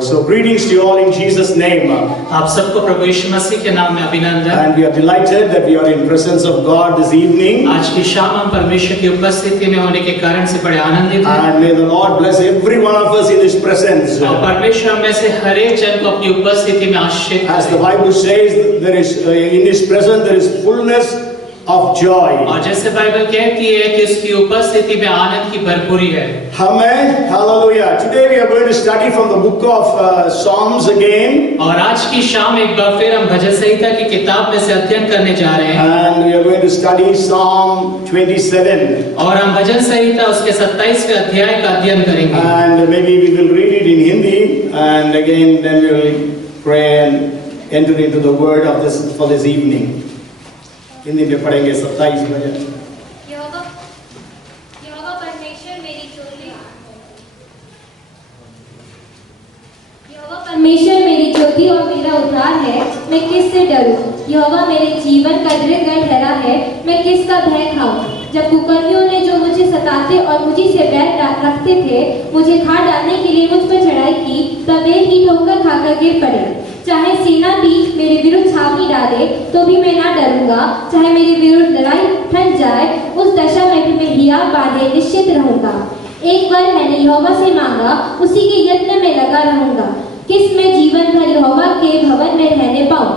Lord. So greetings to you all in Jesus' name. आप सबको प्रभु यीशु मसीह के नाम में अभिनंदन। And we are delighted that we are in presence of God this evening. आज की शाम हम परमेश्वर की उपस्थिति में होने के कारण से बड़े आनंदित हैं। And may the Lord bless every one of us in His presence. और परमेश्वर में से हर एक जन को अपनी उपस्थिति में आशीष As the करे। Bible says, there is in His presence there is fullness of joy. और जैसे बाइबल कहती है कि उसकी उपस्थिति में आनंद की भरपूरी है। Amen. Hallelujah. Today we are going to study from the book of Psalms again. और आज की शाम एक बार फिर हम भजन संहिता की किताब में से अध्ययन करने जा रहे हैं। And we are going to study Psalm 27. और हम भजन संहिता उसके 27वें अध्याय का अध्ययन करेंगे। And maybe we will read it in Hindi, and again then we will pray and enter into the word of this for this evening. Hindi में पढ़ेंगे 27 भजन। यहोवा परमेश्वर मेरी ज्योति और मेरा उद्धार है, मैं किससे डरूं? यहोवा मेरे जीवन का दृढ़ ठहरा है, मैं किसका भय खाऊं? जब कुकर्मियों ने जो मुझे सताते और मुझे से बैर रखते थे, मुझे खा डालने के लिए मुझ पर चढ़ाई की, तब वे ही ठोकर खाकर गिर पड़े। चाहे सेना भी मेरे विरुद्ध छावनी डाले, तो भी मैं ना डरूंगा। चाहे मेरे विरुद्ध लड़ाई ठन जाए, उस दशा में भी मैं हियाव बांधे निश्चित रहूंगा। एक बार मैंने यहोवा से मांगा, उसी के यत्न में लगा रहूंगा। किस मैं जीवन भर यहोवा के भवन में रहने पाऊं,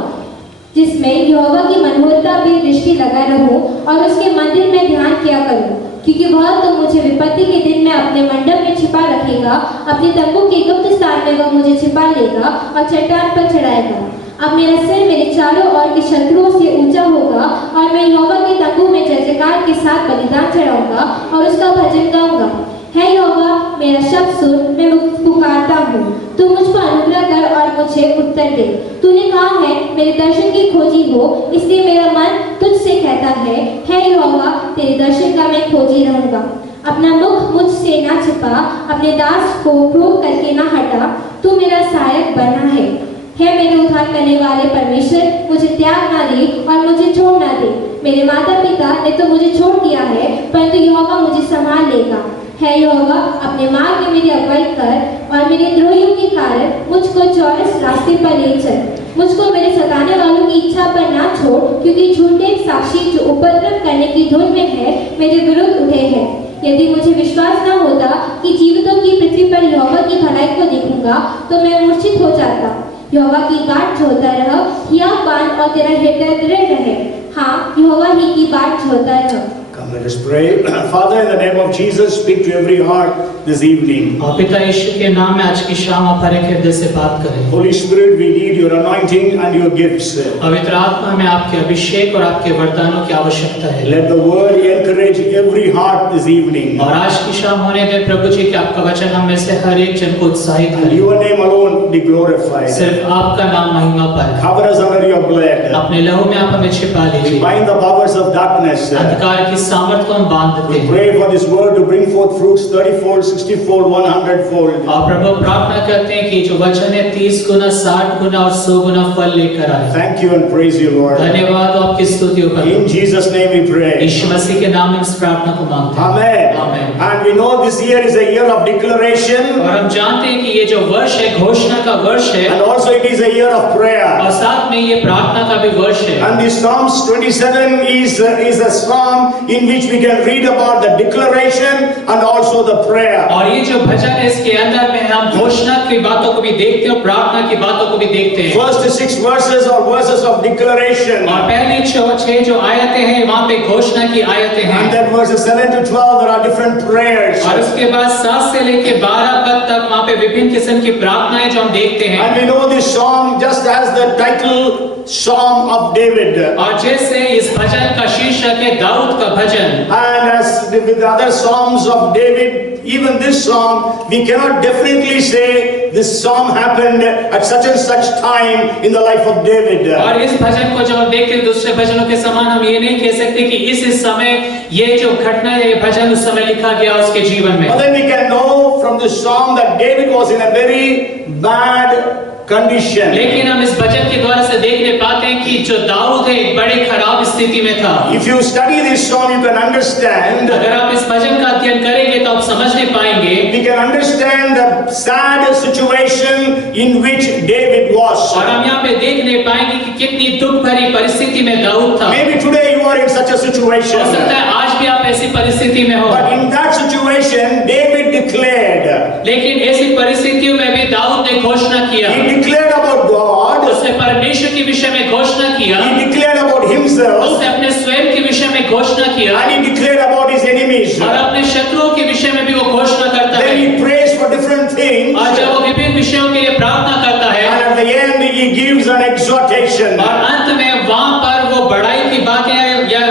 जिसमें यहोवा की मनोहरता भी दृष्टि लगा रहूं और उसके मंदिर में ध्यान किया करूं, क्योंकि वह तो मुझे विपत्ति के दिन में अपने मंडप में छिपा रखेगा, अपने तंबू के गुप्त स्थान में वह मुझे छिपा लेगा और चट्टान पर चढ़ाएगा। अब मेरा सिर मेरे चारों ओर के शत्रुओं से ऊंचा होगा और मैं यहोवा के तंबू में जय जयकार के साथ बलिदान चढ़ाऊंगा और उसका भजन गाऊंगा। है यहोवा, मेरा शब्द सुन, मैं पुकारता हूँ, तू मुझ पर अनुग्रह कर और मुझे उत्तर दे। तूने कहा है, मेरे दर्शन की खोजी हो, इसलिए मेरा मन तुझसे कहता है यहोवा, तेरे दर्शन का मैं खोजी रहूंगा। अपना मुख मुझसे ना छिपा, अपने दास को क्रोध करके ना हटा, तू मेरा सहायक बना है मेरे उद्धार करने वाले परमेश्वर, मुझे त्याग ना दे और मुझे छोड़ ना दे। मेरे माता पिता ने तो मुझे छोड़ दिया है, परंतु यहोवा मुझे संभाल लेगा। है यहोवा, अपने मार्ग में मेरी अगुवाई कर और मेरे द्रोहियों के कारण मुझको चौरस रास्ते पर ले चल। मुझको मेरे सताने वालों की इच्छा पर ना छोड़, क्योंकि झूठे साक्षी जो उपद्रव करने की धुन में है, मेरे विरुद्ध उठे हैं। यदि मुझे विश्वास न होता कि जीवितों की पृथ्वी पर यहोवा की भलाई को देखूंगा, तो मैं मूर्छित हो जाता। यहोवा की बाट जोहता रह, हियाव बांध और तेरा हृदय दृढ़ रहे। हाँ, यहोवा ही की बाट जोहता रह। Come, let us pray. Father, in the name of Jesus, speak to every heart this evening. पिता यीशु के नाम में आज की शाम आप हर एक हृदय से बात करें। Holy Spirit, we need your anointing and your gifts. पवित्र आत्मा में आपके अभिषेक और आपके वरदानों की आवश्यकता है। Let the word encourage every heart this evening. और आज की शाम होने दे प्रभु जी कि आपका वचन हम में से हर एक जन को उत्साहित And करे। your name alone be glorified. सिर्फ आपका नाम महिमा पाए। Cover us under your blood. अपने लहू में आप हमें छिपा लीजिए। Bind the powers of darkness. अंधकार की सामर्थ को हम बांध देते हैं। Pray for this word to bring forth fruits 30-fold, 60-fold, 100-fold. और प्रभु प्रार्थना करते हैं कि जो वचन है 30 गुना, 60 गुना और 100 गुना फल लेकर आए। Thank you and praise you, Lord. धन्यवाद और आपकी स्तुति हो। In Jesus' name we pray. यीशु मसीह के नाम में इस प्रार्थना को मांगते हैं। Amen. Amen. And we know this year is a year of declaration. और हम जानते हैं कि ये जो वर्ष है घोषणा का वर्ष है, And also it is a year of prayer. और साथ में ये प्रार्थना का भी वर्ष है। And the Psalms 27 is a psalm in which we can read about the declaration and also the prayer. और ये जो भजन है इसके अंदर में हम घोषणा की बातों को भी देखते हैं और प्रार्थना की बातों को भी देखते हैं। First 6 verses are verses of declaration. और पहली 6 जो आयतें हैं वहाँ पे घोषणा की आयतें हैं। And then verses 7 to 12 there are different prayers. और उसके बाद 7 से लेके 12 पद तक वहाँ पे विभिन्न किस्म की प्रार्थनाएं जो हम देखते हैं। And we know this psalm just as the title Psalm of David. और जैसे इस भजन का शीर्षक है दाऊद का भजन। And as with the other psalms of David, even this psalm, we cannot definitely say this psalm happened at such and such time in the life of David. और इस भजन को जब हम देखते हैं दूसरे भजनों के समान हम ये नहीं कह सकते कि इस समय ये जो घटना है ये भजन उस समय लिखा गया उसके जीवन में। But then we can know from this psalm that David was in a very bad condition. लेकिन हम इस भजन के द्वारा से देखने पाते हैं कि जो दाऊद है एक बड़े खराब स्थिति में था। If you study this psalm, you can understand. अगर आप इस भजन का अध्ययन करेंगे तो आप समझने पाएंगे। We can understand the sad situation in which David was. और हम यहाँ पे देख नहीं पाएंगे कि कितनी दुख भरी परिस्थिति में दाऊद था। Maybe today you are in such a हो situation. सकता है आज भी आप ऐसी परिस्थिति में हो, But in that situation, David declared. लेकिन ऐसी परिस्थितियों में भी दाऊद ने घोषणा किया। He declared about God. उसने परमेश्वर के विषय में घोषणा किया, He declared about himself. उसने अपने स्वयं के विषय में घोषणा किया, And he declared about his enemies. और अपने शत्रुओं के विषय में भी वो घोषणा करता है। Then he prays for different things. और जब वो विभिन्न विषयों के लिए प्रार्थना करता है, And at the end, he gives an exhortation. और अंत में वहां पर वो बड़ाई की बातें या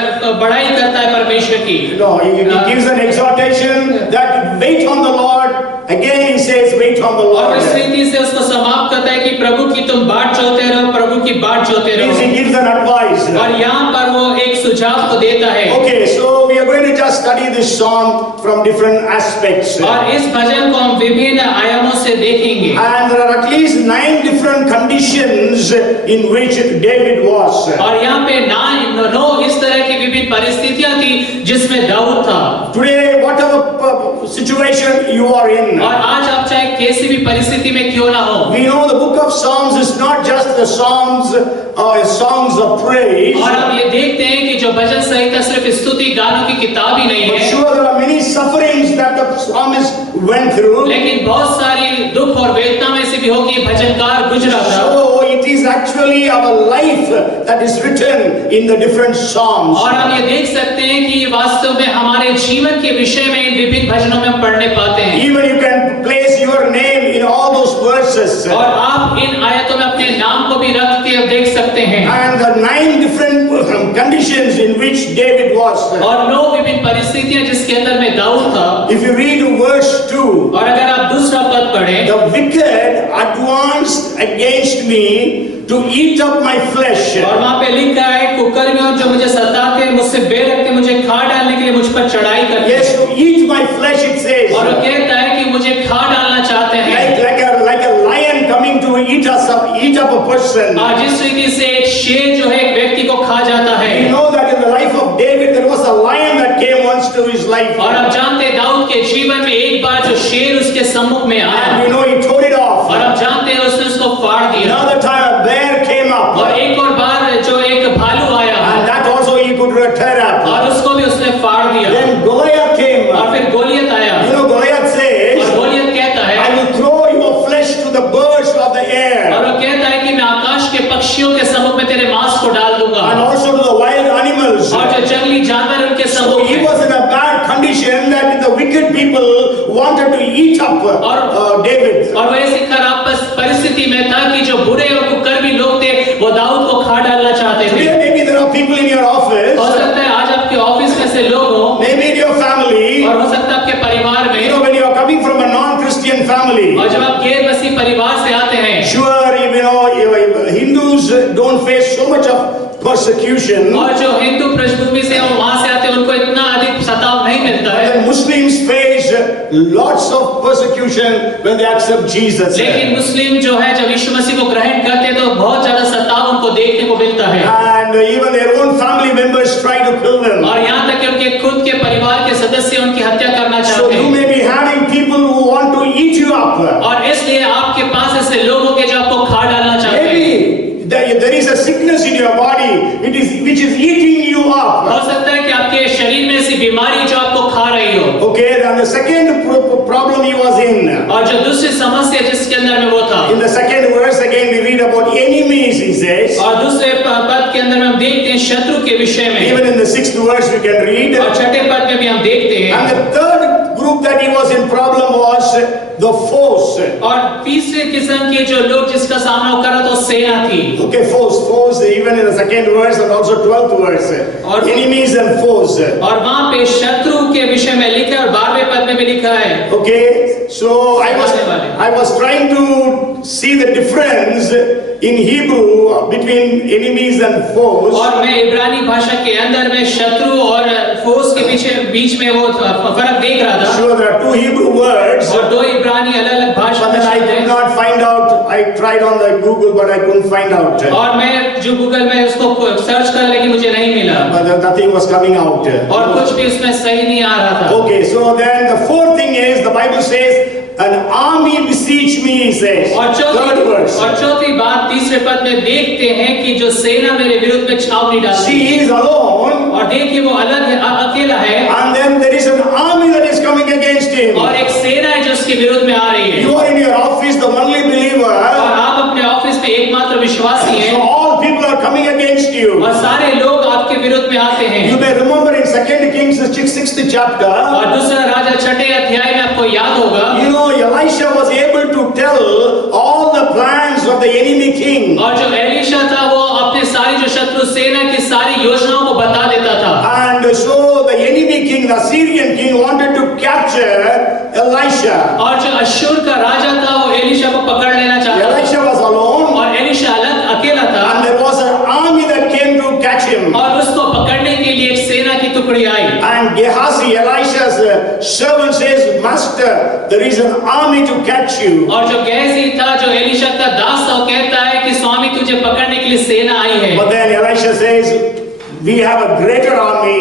बड़ाई करता है परमेश्वर की। No, he gives an exhortation that wait on the Lord. Again he says wait on the और Lord. इस रीति से उसको समाप्त करता है कि प्रभु की तुम बाट जोते रहो, प्रभु की बाट जोते Means रहो। he gives an advice. और यहाँ पर वो एक सुझाव को देता है। Okay, so we are going to just study this psalm from different aspects. और इस भजन को हम विभिन्न आयामों से देखेंगे। And there are at least 9 different conditions in which David was. और यहाँ पे 9 इस तरह की विभिन्न परिस्थितियां थी जिसमें दाऊद था। Today, whatever situation you are in, और आज आप चाहे कैसी भी परिस्थिति में क्यों ना हो, we know the book of Psalms is not just the Psalms, songs of praise. और हम ये देखते हैं कि जो भजन संहिता सिर्फ स्तुति गानों की किताब ही नहीं But है, sure, there are many sufferings that the psalmist went through. लेकिन बहुत सारी दुख और वेदना में से भी होगी भजनकार गुजरा था। So it is actually our life that is written in the different psalms. और हम ये देख सकते हैं कि ये वास्तव में हमारे जीवन के विषय में इन विभिन्न भजनों में हम पढ़ने पाते हैं। Even you can place your name in all those verses. और आप इन आयतों में अपने नाम को भी रख के देख सकते हैं। And the 9 different conditions in which David was. और 9 विभिन्न परिस्थितियां जिसके अंदर में दाऊद था। If you read verse 2, और अगर आप दूसरा पद पढ़ें, the wicked advanced against me to eat up my flesh. और वहाँ पे लिखा है कुकर्मियों जो मुझे सताते हैं, मुझसे बैर रखते, मुझे खा डालने के लिए मुझ पर चढ़ाई करते हैं। Yes, to eat my flesh it says. और वो कहता है कि मुझे खा डालना चाहते हैं। Like a lion coming to eat up a person. और जिस रीति से एक शेर जो है एक व्यक्ति को खा जाता है। We know that in the life of David there was a lion that came once to his life. और आप जानते हैं दाऊद के जीवन में एक बार जो शेर उसके सम्मुख में आया, And we know he tore it off. और आप जानते हैं उसने उसको फाड़ दिया। Another time a bear came up. और एक और बार जो एक भालू आया, And that also he could tear up. और उसको भी उसने फाड़ दिया। Then Goliath came और up. फिर गोलियत आया, You know Goliath और says, गोलियत कहता है, I will throw your flesh to the birds of the और air. वो कहता है कि मैं आकाश के पक्षियों के सम्मुख में तेरे मांस को डाल दूंगा, And also to the wild animals. और जो जंगली जानवर उनके So सम्मुख he में। was in a bad condition that the wicked people wanted to eat up David. और वो ऐसी खराब परिस्थिति में था कि जो बुरे और कुकर्मी लोग थे वो दाऊद को खा डालना चाहते थे। Today maybe there are people in your office, हो सकता है आज आपके ऑफिस में से लोग हो, maybe in your family, और हो सकता है आपके परिवार you में, know when you are coming from a non-Christian family. और जब आप गैर मसीह परिवार से आते हैं, Sure, you know, Hindus don't face so much of persecution. और जो हिंदू पृष्ठभूमि से वो वहां से आते हैं उनको इतना अधिक सताव नहीं मिलता है, And Muslims face lots of persecution when they accept Jesus. लेकिन मुस्लिम जो है जब यीशु मसीह को ग्रहण करते हैं तो बहुत ज्यादा सताव उनको देखने को मिलता है, And even their own family members try to kill them. और यहाँ तक कि उनके खुद के परिवार के सदस्य उनकी हत्या करना So चाहते you हैं। may be having people who want to eat you up. और इसलिए आपके पास ऐसे लोग होंगे जो आपको खा डालना चाहते हैं। Maybe there is a sickness in your body which is eating you up. हो सकता है कि आपके शरीर में ऐसी बीमारी जो आपको खा रही हो। Okay, and the second problem he was in. और जो दूसरी समस्या जिसके अंदर में वो था, In the second verse again we read about enemies, he says. और दूसरे पद के अंदर में हम देखते हैं शत्रु के विषय में, Even in the 6th verse we can read. और छठे पद में भी हम देखते हैं। And the third group that he was in problem was the foes. और तीसरे किस्म के जो लोग जिसका सामना कर रहा था सेना थी। Okay, foes, even in the second verse and also 12th verse. और Enemies and foes. और वहां पे शत्रु के विषय में लिखा है और 12वें पद में भी लिखा है। Okay, so I was trying to see the difference in Hebrew between enemies and foes. और मैं इब्रानी भाषा के अंदर में शत्रु और फोस के बीच में वो फर्क देख रहा था। Sure, there are 2 Hebrew words. और 2 इब्रानी अलग-अलग भाषा But then I could not find out. I tried on the Google, but I couldn't find out. और मैं जो गूगल में उसको सर्च कर लेकिन मुझे नहीं मिला, But nothing was coming out. और कुछ भी उसमें सही नहीं आ रहा था। Okay, so then the fourth thing is the Bible says an army besiege me, he says. और Third verse. चौथी बात तीसरे पद में देखते हैं कि जो सेना मेरे विरुद्ध में छावनी डालती See, he is alone, और देखिए वो अलग है, अकेला है, and then there is an army that is coming against him. और एक सेना है जो उसके विरुद्ध में आ रही है। You are in your office, the only believer, और आप अपने ऑफिस में एकमात्र विश्वासी so हैं all people are coming against you. और सारे लोग आपके विरुद्ध में आते हैं। You may remember in 2 Kings, the 6th chapter, और दूसरा राजा छठे अध्याय में आपको याद होगा, you know, Elisha was able to tell all the plans of the enemy king. और जो एलीशा था वो अपने सारी जो शत्रु सेना की सारी योजनाओं को बता देता था। And so the enemy king, the Syrian king, wanted to capture Elisha. और जो अश्शूर का राजा था वो एलीशा को पकड़ लेना चाहता था Elisha was alone, और एलीशा अलग अकेला था and there was an army that came to catch him. और उसको पकड़ने के लिए एक सेना की टुकड़ी आई। And Gehazi, Elisha's servant, says, Master, there is an army to catch you. और जो गेहजी था, जो एलीशा का दास था, वो कहता है कि स्वामी तुझे पकड़ने के लिए सेना आई है। But then Elisha says, we have a greater army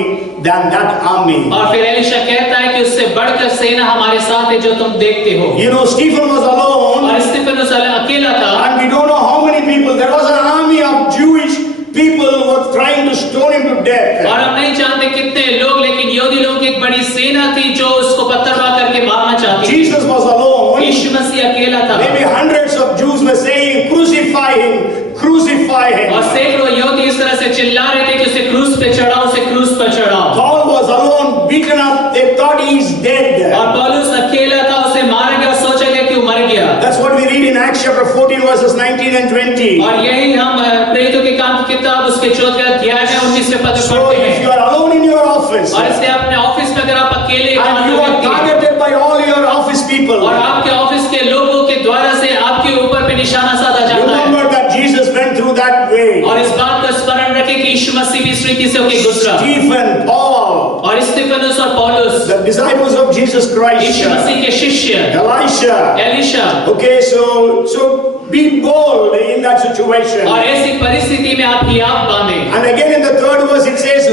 than that army. और फिर एलीशा कहता है कि उससे बढ़कर सेना हमारे साथ है जो तुम देखते हो। You know, Stephen was alone, और स्तिफनुस अकेला था and we don't know how many people. There was an army of Jewish people who were trying to stone him to death. और हम नहीं जानते कितने लोग, लेकिन यहूदी लोगों की एक बड़ी सेना थी जो उसको पत्थरबाह करके मारना चाहती थी। Jesus was alone. यीशु मसीह अकेला था Maybe hundreds of Jews were saying, crucify him, crucify him. और सैकड़ों यहूदी इस तरह से चिल्ला रहे थे कि उसे क्रूस पे चढ़ाओ, उसे क्रूस पर चढ़ाओ। Paul was alone, beaten up. They thought he is dead. और पौलुस अकेला था, उसे मारा गया और सोचा गया कि वो मर गया। That's what we read in Acts chapter 14 verses 19 and 20. और यही हम प्रेरितों के काम की किताब उसके 4वें अध्याय में 19वें पद में So पढ़ते if हैं। you are alone in your office, और इसलिए अपने ऑफिस में अगर आप अकेले and you are व्यक्ति हैं, targeted by all your office people, और आपके ऑफिस के लोगों के द्वारा से आपके ऊपर पे निशाना साधा जाता है, remember that Jesus went through that way. और इस बात को स्मरण रखें कि यीशु मसीह भी इस रीति से होके गुजरा। Stephen, Paul, और स्तिफनुस और पौलुस, the disciples of Jesus Christ, यीशु मसीह के शिष्य, Elisha. Elisha. Okay, so be bold in that situation. और ऐसी परिस्थिति में आप हियाव बांधे। And again in the 3rd verse it says,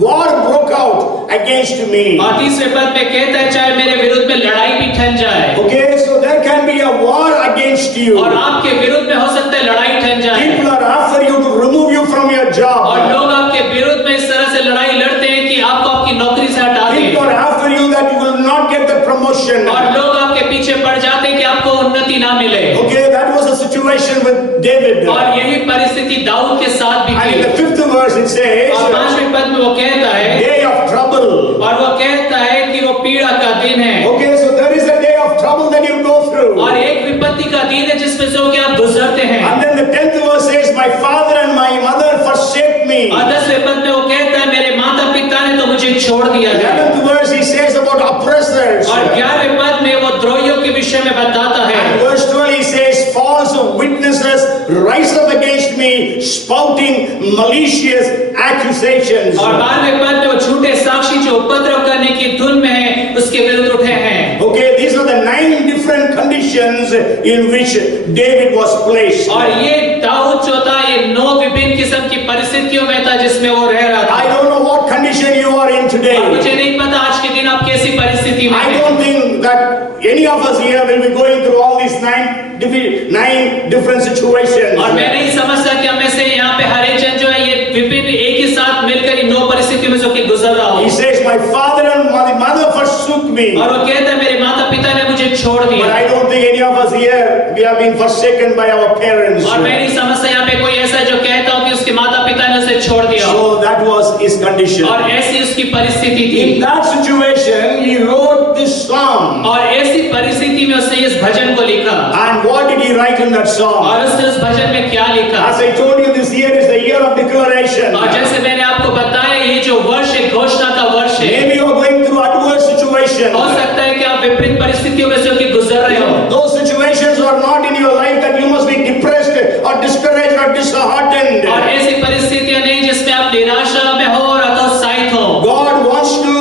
war broke out against me. और तीसरे पद में कहता है चाहे मेरे विरुद्ध में लड़ाई भी ठन जाए। Okay, so there can be a war against you. और आपके विरुद्ध में हो सकता है लड़ाई ठन जाए। People are after you to remove you from your और job. लोग आपके विरुद्ध में इस तरह से लड़ाई लड़ते हैं कि आपको आपकी नौकरी से हटा दें। People are after you that you will not get the promotion. और लोग आपके पीछे पड़ जाते हैं कि आपको उन्नति ना मिले। Okay, that was the situation with David. और यही परिस्थिति दाऊद के साथ भी And थी। in the 5th verse it और says, 5वें पद में वो कहता है, day of trouble. और वो कहता है कि वो पीड़ा का दिन है। Okay, so there is a day of trouble that you go through. और एक विपत्ति का दिन है जिसमें से होके आप गुजरते हैं। And then the 10th verse says, my father and my mother forsake me. और 10वें पद में वो कहता है मेरे माता पिता ने तो मुझे छोड़ दिया है। 11th verse he says about oppressors. और 11वें पद में वो द्रोहियों के विषय में बताता है। And verse 12 he says, false witnesses rise up against me, spouting malicious accusations. और 12वें पद में वो झूठे साक्षी जो उपद्रव करने की धुन में है उसके विरुद्ध उठे हैं। Okay, these are the 9 different conditions in which David was placed. और ये दाऊद जो था ये 9 विभिन्न किस्म की परिस्थितियों में था जिसमें वो रह रहा था। I don't know what condition you are in और today. मुझे नहीं पता आज के दिन आप कैसी परिस्थिति में I हैं। don't think that any of us here will be going through all these 9 different situations. और मैं नहीं समझता कि हम में से यहाँ पे हर एक जन जो है ये विभिन्न एक ही साथ मिलकर इन 9 परिस्थितियों में से होके गुजर रहा हो। He says, my father and my mother forsook me. और वो कहता है मेरे माता पिता ने मुझे छोड़ But दिया। I don't think any of us here, we have been forsaken by our parents. और मैं नहीं समझता यहाँ पे कोई ऐसा जो कहता हो कि उसके माता पिता ने उसे छोड़ दिया हो। So that was his condition. और ऐसी उसकी परिस्थिति In थी। that situation, he wrote this psalm. और ऐसी परिस्थिति में उसने इस भजन को लिखा। And what did he write in that psalm? और उसने उस भजन में क्या लिखा? As I told you, this year is the year of declaration. और जैसे मैंने आपको बताया ये जो वर्ष है घोषणा का वर्ष है। Maybe you are going through adverse situations. हो सकता है कि आप विपरीत परिस्थितियों में से होकर गुजर रहे हो। Those situations are not in your life that you must be depressed or discouraged or disheartened. और ऐसी परिस्थितियां नहीं जिसमें आप निराशा में हो और हतोत्साहित हो। God wants to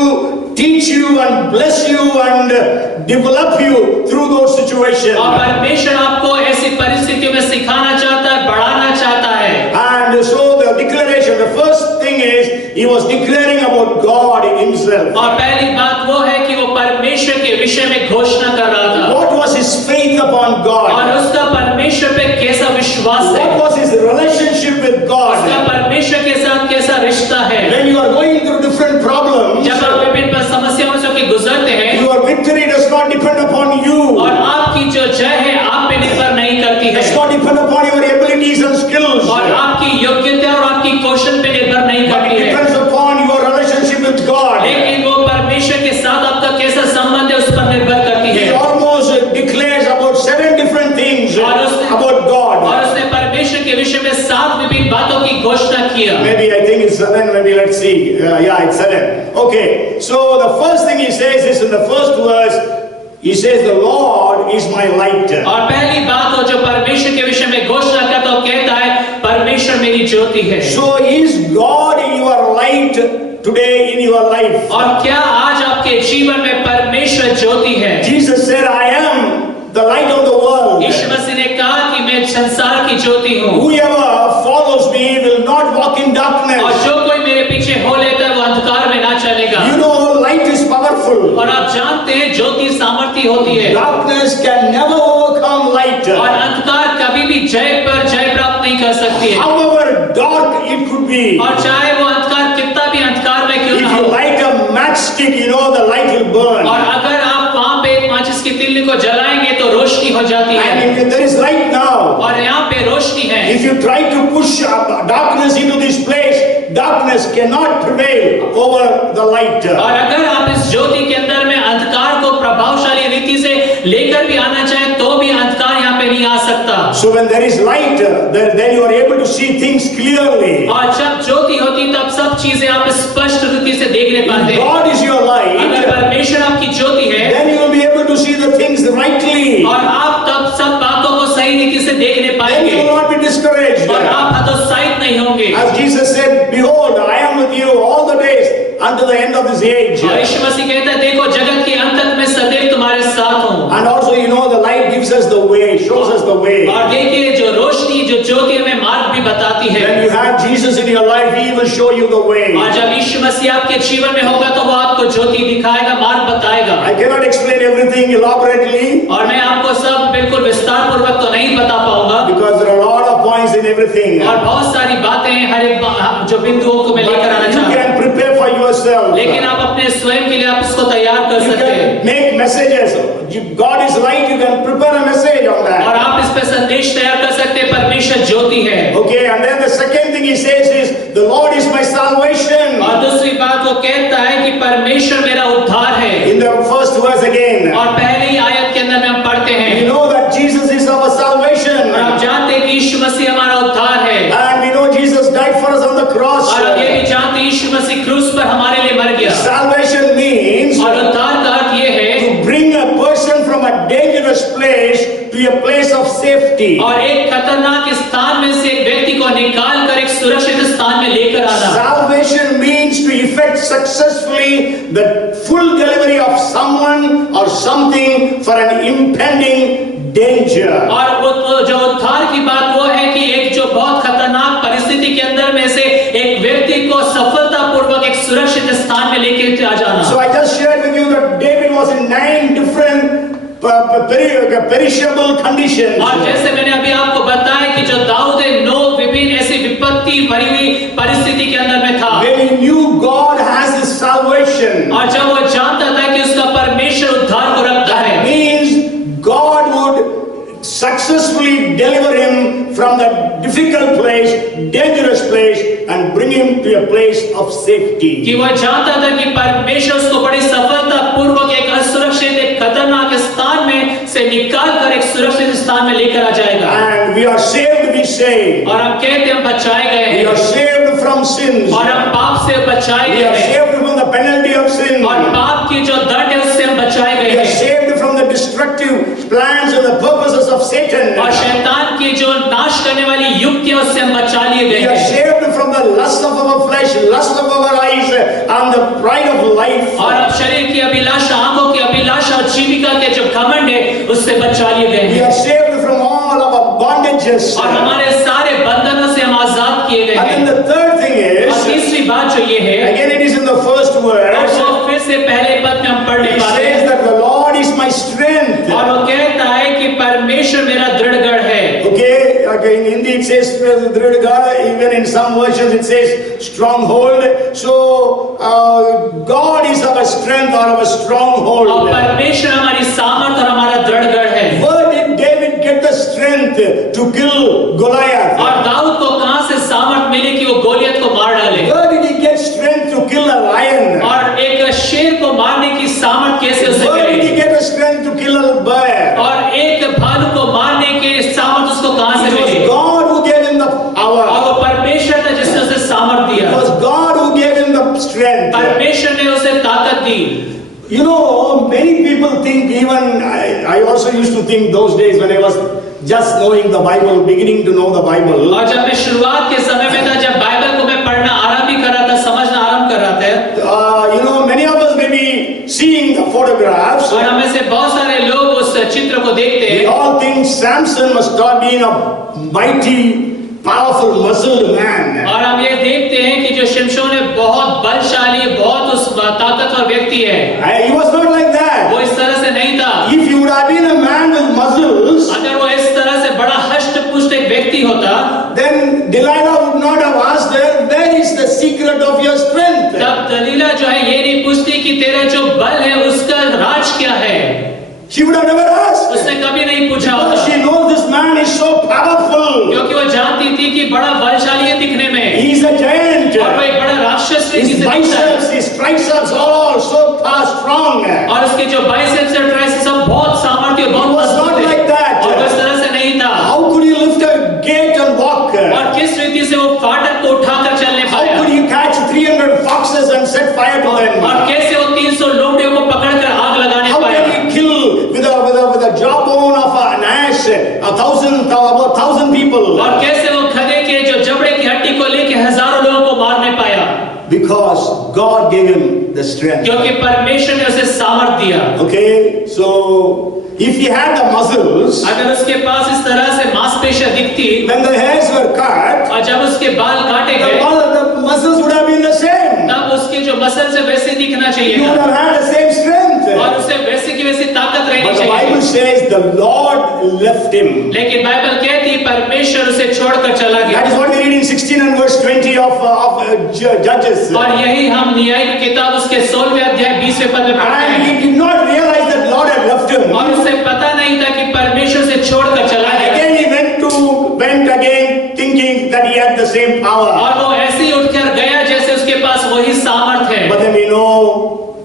teach you and bless you and develop you through those situations. और परमेश्वर आपको ऐसी परिस्थितियों में सिखाना चाहता है, बढ़ाना चाहता है। And so the declaration, the first thing is he was declaring about God himself. और पहली बात वो है कि वो परमेश्वर के विषय में घोषणा कर रहा था। What was believing upon और God? उसका परमेश्वर पे कैसा विश्वास है, What was his relationship with उसका God? परमेश्वर के साथ कैसा रिश्ता है। When you are going through different problems, जब आप विभिन्न समस्याओं से गुजरते हैं your victory does not depend upon you. और आपकी जो जय है आप पे निर्भर नहीं करती It does है not depend upon your abilities and skills. और आपकी योग्यता और आपकी कौशल पे निर्भर नहीं But करती it है, depends upon your relationship with God. लेकिन वो परमेश्वर के साथ आपका कैसा संबंध है उस पर निर्भर करती He है। almost declares about 7 different things और उसने- about God. और उसने परमेश्वर के विषय में 7 विभिन्न बातों की घोषणा किया। Maybe I think it's 7, maybe let's see. Yeah, it's 7. Okay, so the first thing he says is in the first verse, he says, the Lord is my light. और पहली बात वो जो परमेश्वर के विषय में घोषणा करता है, कहता है परमेश्वर मेरी ज्योति है। So is God in your light today in your life? और क्या आज आपके जीवन में परमेश्वर ज्योति है? Jesus said, I am the light of the world. यीशु मसीह ने कहा कि मैं संसार की ज्योति हूँ Whoever follows me will not walk in और darkness. जो कोई मेरे पीछे हो लेता है वो अंधकार में ना चलेगा। You know, light is powerful. और आप जानते हैं ज्योति सामर्थ्य होती है Darkness can never overcome light. और अंधकार कभी भी जय पर जय प्राप्त नहीं कर सकती है। However dark it could be. और चाहे वो अंधकार कितना भी अंधकार में क्यों If ना you हो, light a matchstick, you know the light will burn. और अगर आप वहाँ पे एक माचिस की तिल्ली को जलाएंगे तो रोशनी हो जाती है। And if there is light now, और यहाँ पे रोशनी है। if you try to push darkness into this place, darkness cannot prevail over the light. और अगर आप इस ज्योति के अंदर में अंधकार को प्रभावशाली रीति से लेकर भी आना चाहें तो भी अंधकार यहाँ पे नहीं आ सकता। So when there is light, then you are able to see things clearly. और जब ज्योति होती तब सब चीजें आप स्पष्ट रीति से देखने पाते हैं। God is your अगर light, परमेश्वर आपकी ज्योति है then you will be able to see the things rightly. और आप तब सब बातों को सही रीति से देखने Then you पाएंगे will not be discouraged. और आप हतोत्साहित नहीं होंगे। As Jesus said, behold, I am with you all the days unto the end of this age. और यीशु मसीह कहता है देखो जगत के अंत तक मैं सदैव तुम्हारे साथ हूँ। And also, you know, the light gives us the way, shows us the way. और देखिए जो रोशनी जो ज्योति हमें मार्ग भी बताती है। When you have Jesus in your life, He will show you the way. और जब यीशु मसीह आपके जीवन में होगा तो वो आपको ज्योति दिखाएगा, मार्ग बताएगा। I cannot explain everything elaborately और मैं आपको सब बिल्कुल विस्तार पूर्वक तो नहीं बता पाऊंगा because there are a lot of points in everything. और बहुत सारी बातें हैं हर एक जो बिंदुओं को मैं लेकर आना You चाहता हूँ, can prepare for yourself. लेकिन आप अपने स्वयं के लिए आप इसको तैयार कर You सकते हैं can make messages. God is light, you can prepare a message on और that. आप इस पर संदेश तैयार कर सकते हैं। परमेश्वर ज्योति है। Okay, and then the second thing He says is, the Lord is my salvation. और दूसरी बात वो कहता है कि परमेश्वर मेरा उद्धार है। In the first verse again, और पहली आयत के अंदर में हम पढ़ते we हैं know that Jesus is our salvation. और आप जानते हैं कि यीशु मसीह हमारा उद्धार है And we know Jesus died for us on the cross. और आप ये भी जानते हैं यीशु मसीह क्रूस पर हमारे लिए मर गया। Salvation means और उद्धार का अर्थ ये है to bring a person from a dangerous place to a place of safety. और एक खतरनाक स्थान में से एक व्यक्ति को निकाल कर एक सुरक्षित स्थान में लेकर आना। Salvation means to effect successfully the full delivery of someone or something for an impending danger. और वो जो उद्धार की बात वो है कि एक जो बहुत खतरनाक परिस्थिति के अंदर में से एक व्यक्ति को सफलतापूर्वक एक सुरक्षित स्थान में लेकर आ जाना। So I just shared with you that David was in 9 different perishable conditions. और जैसे मैंने अभी आपको बताया कि जो दाऊद है 9 विभिन्न ऐसी विपत्ति भरी हुई परिस्थिति के अंदर में था। When he knew God has his salvation, और जब वो जानता था कि उसका परमेश्वर उद्धार को रखता है, that means God would successfully deliver him from that difficult place, dangerous place, and bring him to a place of safety. कि वो जानता था कि परमेश्वर उसको बड़ी सफलता पूर्वक एक असुरक्षित एक खतरनाक स्थान में से निकाल कर एक सुरक्षित स्थान में लेकर आ जाएगा। And we are saved, we say. और हम कहते हैं हम बचाए गए We are हैं saved from sins. और हम पाप से बचाए We गए are हैं saved from the penalty of sin. और पाप की जो दंड है उससे हम बचाए We गए are हैं saved from the destructive plans and the purposes of Satan. और शैतान की जो नाश करने वाली युक्तियां उससे हम बचा लिए We गए are हैं saved from the lust of our flesh, lust of our eyes, and the pride of life. और अब शरीर की अभिलाषा, आंखों की अभिलाषा और जीविका के जो घमंड है उससे बचा लिए गए We हैं are saved from all our bondages. और हमारे सारे बंधनों से हम आजाद किए गए And then हैं। the third thing और is, तीसरी बात जो ये है again it is in the first और verse, वो फिर से पहले पद में हम पढ़ने it पाते says हैं that the Lord is my strength. और वो कहता है कि in Hindi it says Dridga, even in some versions it says stronghold. So God is our strength or our और stronghold. परमेश्वर हमारी सामर्थ और हमारा दृढ़गढ़ है। Where did David get the strength to kill Goliath? और दाऊद को कहां से सामर्थ मिली कि वो गोलियत को मार डाले? Where did he get strength to kill a lion? और एक शेर को मारने की सामर्थ कैसे उसे Where did milli? he get the strength to kill a bear? और एक भालू को मारने की सामर्थ उसको कहां से It was milli? God who gave him the और power. वो परमेश्वर ने जिसने उसे सामर्थ It दिया। was God who gave him the strength. परमेश्वर ने उसे ताकत दी। You know, many people think, even I also used to think those days when I was just knowing the Bible, beginning to know the Bible. और जब मैं शुरुआत के समय में था, जब बाइबल को मैं पढ़ना आरंभ ही कर रहा था, समझना आरंभ कर रहा था, You know, many of us may be seeing the photographs. और हमें से बहुत सारे लोग उस चित्र को देखते We हैं all think Samson must have been a mighty, powerful, muscled man. और हम ये देखते हैं कि जो शिमशोन है बहुत बलशाली, बहुत उस ताकतवर व्यक्ति है। He was not like that. वो इस तरह से नहीं था। If he would have been a man with muscles, अगर वो इस तरह से बड़ा हष्ट-पुष्ट एक व्यक्ति होता, then Delilah would not have asked her, where is the secret of your strength? तब दलीला जो है ये नहीं पूछती कि तेरा जो बल है उसका राज क्या है। She would have never asked. उसने कभी नहीं पूछा Because होता, she knows this man is so powerful. क्योंकि वो जानती थी कि बड़ा बलशाली है दिखने में, He is a giant. और वो एक बड़ा राक्षस रीति His से दिखता है। biceps, his triceps, all so strong. और उसके जो बाइसेप्स और ट्राइसेप्स सब बहुत सामर्थ्य और He बहुत was मजबूत not थे। like that. और वो इस तरह से नहीं था। How could he lift a gate and walk? और किस रीति से वो फाटक को उठाकर चलने How पाया? could he catch 300 foxes and set fire to और them? कैसे वो 300 लोमड़ियों को पकड़कर आग लगाने How पाया? can he kill with a jawbone of an ass about 1,000 people? और कैसे वो खदे के जो जबड़े की हड्डी को लेके हजारों लोगों को मारने पाया? Because God gave him the strength. क्योंकि परमेश्वर ने उसे सामर्थ दिया। Okay, so if he had the muscles, अगर उसके पास इस तरह से मांसपेशियां दिखती when the hairs were cut, और जब उसके बाल काटे गए, the muscles would have been the same. तब उसके जो मसल से वैसे दिखना चाहिए You would था, have had the same strength. और उसे वैसे की वैसी ताकत रहनी But the चाहिए। Bible says the Lord left him. लेकिन बाइबल कहती है परमेश्वर उसे छोड़कर चला गया। That is what we read in 16 and verse 20 of Judges. और यही हम न्याय की किताब उसके 16वें अध्याय 20वें पद में पढ़ते And हैं। he did not realize that Lord had left him. और उसे पता नहीं था कि परमेश्वर से छोड़कर चला And गया। again he went again thinking that he had the same power. और वो ऐसे ही उठकर गया जैसे उसके पास वही सामर्थ है। But then we know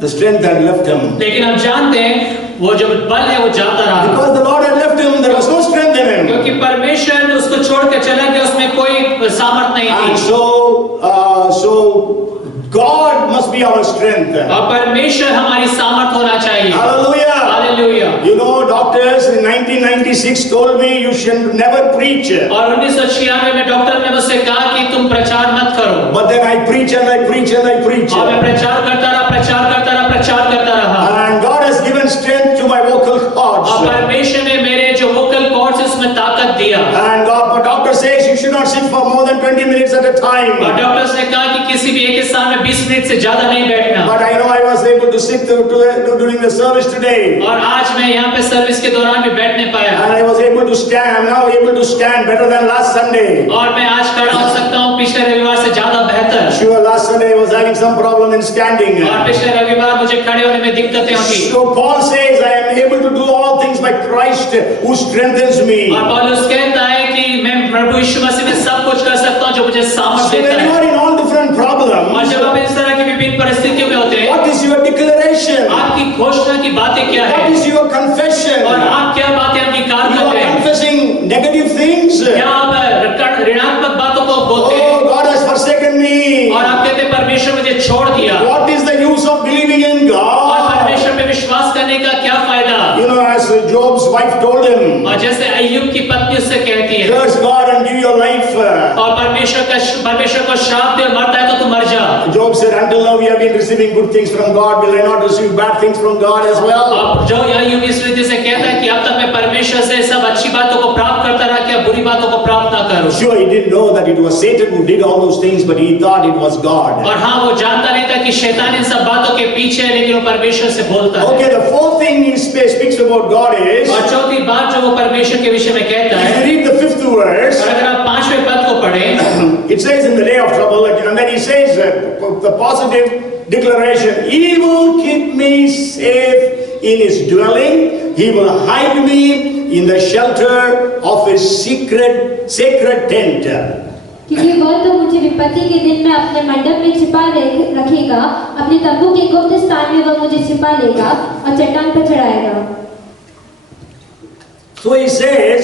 the strength had left him. लेकिन हम जानते हैं वो जो बल है वो जाता रहा, Because the Lord had left him, there was no strength in him. क्योंकि परमेश्वर ने उसको छोड़कर चला गया, उसमें कोई सामर्थ नहीं And थी। so God must be our strength. और परमेश्वर हमारी सामर्थ होना चाहिए। Hallelujah. Hallelujah. You know, doctors in 1996 told me you should never preach. और 1996 में डॉक्टर ने मुझसे कहा कि तुम प्रचार मत करो। But then I preach and I preach and I preach. और मैं प्रचार करता रहा। And God has given strength to my vocal और cords. परमेश्वर ने मेरे जो वोकल कॉर्ड्स उसमें ताकत दिया। And doctor says you should not sit for more than 20 minutes at a time. और डॉक्टर्स ने कहा कि किसी भी एक स्थान में 20 मिनट से ज्यादा नहीं बैठना। But I know I was able to sit during the service today. और आज मैं यहाँ पे सर्विस के दौरान भी बैठने पाया। And I was able to stand. I'm now able to stand better than last Sunday. और मैं आज खड़ा हो सकता हूँ पिछले रविवार से ज्यादा बेहतर। Sure, last Sunday I was having some problem in standing. और पिछले रविवार मुझे खड़े होने में दिक्कतें होती। So Paul says I am able to do all things by Christ who strengthens me. और पौलुस कहता है कि मैं प्रभु यीशु मसीह में सब कुछ कर सकता हूँ जो मुझे सामर्थ So देता when you है। are in all different और problems, जब आप इस तरह की विभिन्न परिस्थितियों में होते हैं, what is your declaration? आपकी घोषणा की बातें क्या है? What is your confession? और आप क्या बातें अंगीकार You करते are हैं? confessing negative things. क्या आप ऋणात्मक बातों को बोलते हैं? Oh, God has forsaken me. और आप कहते हैं परमेश्वर मुझे छोड़ दिया। What is the use of believing in और God? परमेश्वर पे विश्वास करने का क्या फायदा? You know, as Job's wife told him, और जैसे अय्यूब की पत्नी उससे कहती है, curse God and give your life. और परमेश्वर को श्राप दे और मरता है तो तू मर जा। Job said, until now we have been receiving good things from God. Will I not receive bad things from God as well? अब जो अय्यूब इस रीति से कहता है कि अब तक मैं परमेश्वर से सब अच्छी बातों को प्राप्त करता रहा, क्या बुरी बातों को प्राप्त ना करूं? Sure, he didn't know that it was Satan who did all those things, but he thought it was God. और हाँ, वो जानता नहीं था कि शैतान इन सब बातों के पीछे है, लेकिन वो परमेश्वर से बोलता है। Okay, the fourth thing he speaks about God is, और चौथी बात जो वो परमेश्वर के विषय में कहता if है, you read the 5th verse, और अगर It says in the day of trouble, and then he says the positive declaration, he will keep me safe in his dwelling, he will hide me in the shelter of his sacred tent. क्योंकि वह तो मुझे विपत्ति के दिन में अपने मंडप में छिपा रखेगा, अपने तंबू के गुप्त स्थान में वह मुझे छिपा लेगा और चट्टान पर चढ़ाएगा। So he says,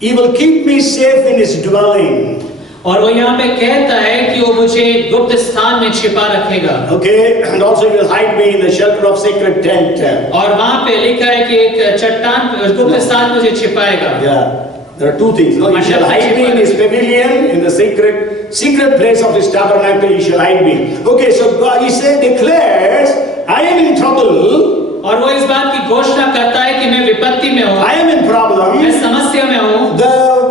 he will keep me safe in his dwelling. और वो यहाँ पे कहता है कि वो मुझे गुप्त स्थान में छिपा रखेगा। Okay, and also he will hide me in the shelter of sacred tent. और वहाँ पे लिखा है कि एक चट्टान गुप्त स्थान मुझे छिपाएगा। Yeah, there are two things. No, he shall hide me in his pavilion, in the secret place of his tabernacle. He shall hide me. Okay, so God, he said, declares, I am in trouble. और वो इस बात की घोषणा करता है कि मैं विपत्ति में हूँ, I am in problem. मैं समस्या में हूँ,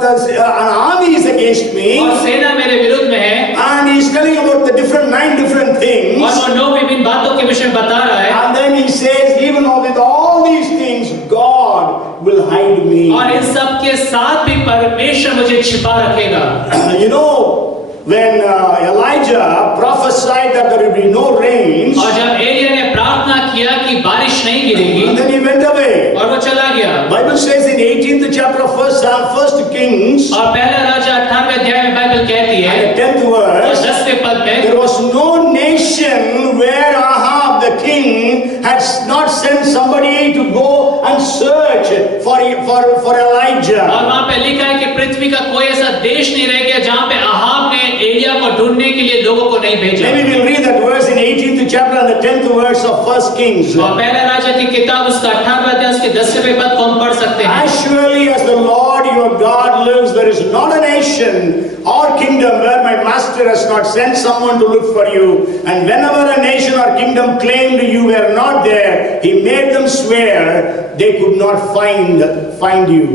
An army is against me. और सेना मेरे विरुद्ध में है, And he is telling about the nine different things. और वो 9 विभिन्न बातों के विषय में बता रहा है। And then he says, even with all these things, God will hide me. और इन सब के साथ भी परमेश्वर मुझे छिपा रखेगा। You know, when Elijah prophesied that there will be no rains, और जब एलिया ने प्रार्थना किया कि बारिश नहीं गिरेगी, and then he went away. और वो चला गया। Bible says in 18th chapter of First Kings, और पहला राजा 18वें अध्याय में बाइबल कहती है, and the 10th और verse, 10वें पद में, there was no nation where Ahab the king had not sent somebody to go and search for Elijah. और वहाँ पे लिखा है कि पृथ्वी का कोई ऐसा देश नहीं रह गया जहाँ पे अहाब ने एलिया को ढूंढने के लिए लोगों को नहीं भेजा। Maybe we'll read that verse in 18th chapter and the 10th verse of First Kings. और पहला राजा की किताब उसका 18वां अध्याय उसके 10वें पद को हम पढ़ सकते हैं। As surely as the Lord your God lives, there is not a nation or kingdom where my master has not sent someone to look for you. And whenever a nation or kingdom claimed you were not there, he made them swear they could not find you.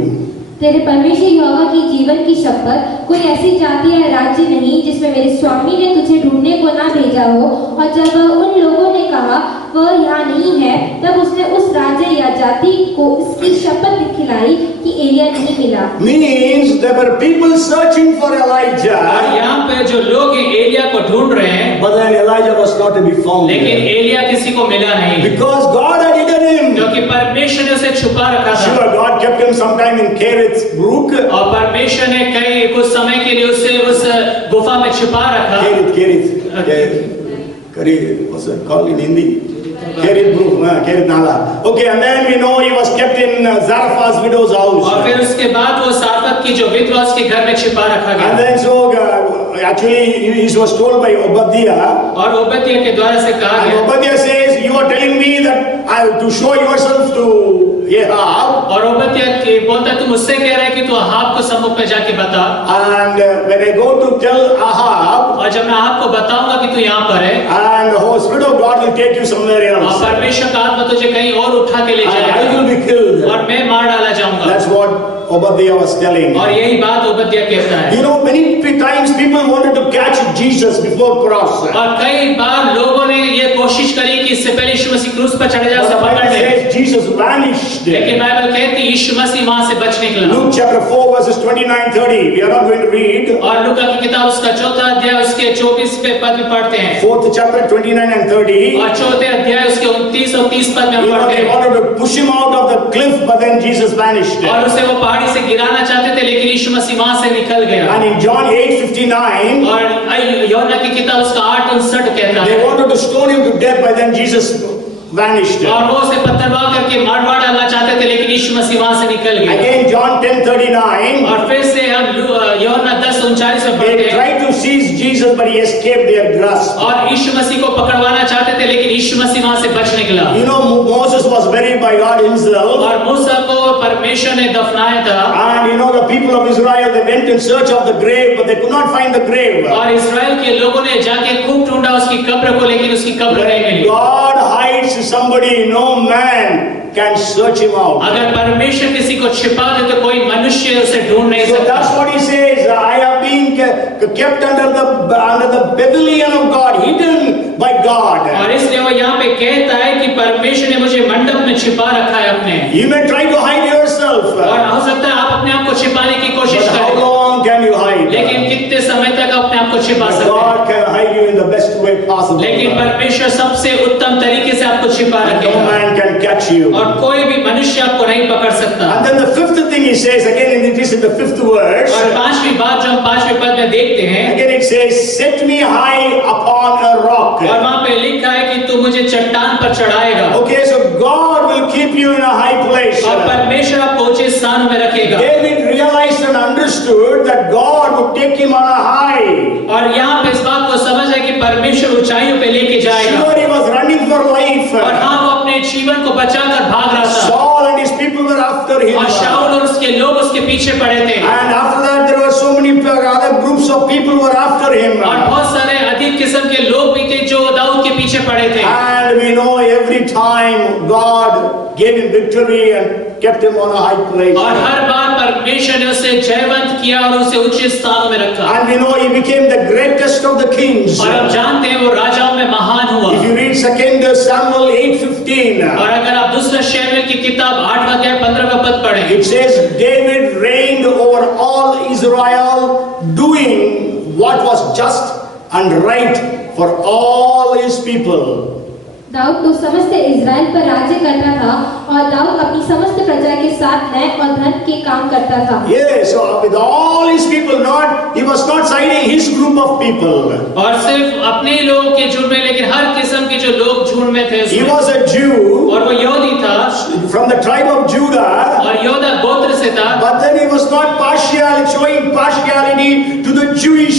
तेरे परमेश्वर यहोवा की जीवन की शपथ, कोई ऐसी जाति या राज्य नहीं जिसमें मेरे स्वामी ने तुझे ढूंढने को ना भेजा हो। और जब उन लोगों ने कहा वह यहाँ नहीं है, तब उसने उस राज्य या जाति को इसकी शपथ खिलाई कि एलिया नहीं मिला। Means there were people searching for और Elijah, यहाँ पे जो लोग एलिया को ढूंढ रहे हैं, but then Elijah was not to be found लेकिन there. एलिया किसी को मिला नहीं, Because God had hidden him. क्योंकि परमेश्वर ने उसे छुपा रखा था। Sure, God kept him sometime in Kerith Brook. और परमेश्वर ने कई कुछ समय के लिए उसे उस गुफा में छिपा रखा। Kerith, what's it called in Hindi? Kerith Brook, Kerith Nala. Okay, and then we know he was kept in Zarephath's widow's और house. फिर उसके बाद वो सारफत की जो विधवा उसके घर में छिपा रखा And गया। then so, actually, he was told by Obadiah. और ओबद्याह के द्वारा से कहा And गया, Obadiah says, you are telling me that I have to show yourself to Ahab. और ओबद्याह बोलता है तुम मुझसे कह रहे हैं कि तू अहाब को सम्मुख में जाके बता। And when I go to tell Ahab, और जब मैं आपको बताऊंगा कि तू यहाँ पर है, and the Spirit of God will take you somewhere और else, परमेश्वर का आत्मा तुझे कहीं और उठा के ले and I जाएगा will be killed. और मैं मार डाला जाऊंगा। That's what Obadiah was telling. और यही बात ओबद्याह कहता है। You know, many times people wanted to catch Jesus before cross. और कई बार लोगों ने ये कोशिश करी कि इससे पहले यीशु मसीह क्रूस पर चढ़े जाए But उसे the पकड़ Bible ले, says Jesus vanished. लेकिन बाइबल कहती है यीशु मसीह वहां से बच निकला। Luke chapter 4 verses 29-30. We are not going to read. और लूका की किताब उसका 4था अध्याय उसके 24वें पद में पढ़ते हैं, 4th chapter 29 and 30. और 4थे अध्याय उसके 29 और 30 पद में हम You know, पढ़ते they हैं। wanted to push him out of the cliff, but then Jesus vanished. और उसे वो पहाड़ी से गिराना चाहते थे, लेकिन यीशु मसीह वहां से निकल गया। And in John 8:59, और यूहन्ना की किताब उसका 8:59 कहता they है, wanted to stone him to death, but then Jesus vanished. और वो उसे पत्थरवाह करके मारवा डालना चाहते थे, लेकिन यीशु मसीह वहां से निकल गया। Again, John 10:39. और फिर से हम यूहन्ना 10:39 में पढ़ते They हैं, tried to seize Jesus, but he escaped their grasp. और यीशु मसीह को पकड़वाना चाहते थे, लेकिन यीशु मसीह वहां से बच निकला। You know, Moses was buried by God himself. और मूसा को परमेश्वर ने दफनाया था, And you know, the people of Israel, they went in search of the grave, but they could not find the grave. और इस्राएल के लोगों ने जाके खूब ढूंढा उसकी कब्र को, लेकिन उसकी कब्र नहीं मिली। God hides somebody, no man can search him out. अगर परमेश्वर किसी को छिपा दे तो कोई मनुष्य उसे ढूंढ नहीं So सकता। that's what he says. I have been kept under the pavilion of God, hidden by God. और इसलिए वो यहाँ पे कहता है कि परमेश्वर ने मुझे मंडप में छिपा रखा है अपने। You may try to hide yourself, और हो सकता है आप अपने आप को छिपाने की कोशिश but how करें, long can you hide? लेकिन कितने के समय तक अपने आप को छिपा But सकते हैं, God can hide you in the best way possible. लेकिन परमेश्वर सबसे उत्तम तरीके से आपको छिपा And no रखेगा man can catch you. और कोई भी मनुष्य आपको नहीं पकड़ सकता। And then the fifth thing he says, again it is in the fifth verse, और पांचवी बात जो हम पांचवें पद में देखते हैं, again it says, set me high upon a rock. और वहां पे लिखा है कि तू मुझे चट्टान पर चढ़ाएगा। Okay, so God will keep you in a high place. और परमेश्वर आपको ऊंचे स्थान में रखेगा। David realized and understood that God would take him on a high. और यहाँ पे इस बात को समझ है कि परमेश्वर ऊंचाइयों पे लेके जाएगा। Sure, he was running for life. और हाँ, वो अपने जीवन को बचाकर भाग रहा था। Saul and his people were after him. और शाऊल और उसके लोग उसके पीछे पड़े थे। And after that, there were so many other groups of people were after him. और बहुत सारे अधिक किस्म के लोग भी थे जो दाऊद के पीछे पड़े थे। And we know every time God gave him victory and kept him on a high place. और हर बार परमेश्वर ने उसे जयवंत किया और उसे उच्च स्थानों में रखा। And we know he became the greatest of the kings. और हम जानते हैं वो राजाओं में महान हुआ। If you read 2 Samuel 8:15, और अगर आप दूसरा शमूएल की किताब 8वां अध्याय 15वां पद पढ़ें, it says David reigned over all Israel, doing what was just and right for all his people. Dawood तो समस्त इज़राइल पर राज्य करता था और दाऊद अपनी समस्त प्रजा के साथ न्याय और धर्म के काम करता था। Yes, so with all his people, he was not siding his group of people. और सिर्फ अपने ही लोगों के झुंड में, लेकिन हर किस्म के जो लोग झुंड में थे He उसमें। was a Jew और वो यहूदी था from the tribe of Judah, और यहूदा गोत्र से था, but then he was not showing partiality to the Jewish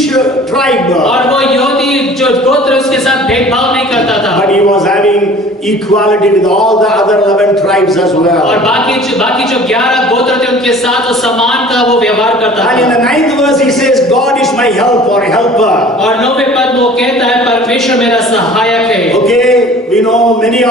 tribe. और वो यहूदी जो गोत्र है, उसके साथ भेदभाव नहीं करता था। But he was having equality with all the other 11 tribes as और well. बाकी जो 11 गोत्र थे उनके साथ वो समान का वो व्यवहार करता And in था। the 9th verse he says, God is my help or helper. और 9वें पद में वो कहता है परमेश्वर मेरा सहायक है। Okay, we know many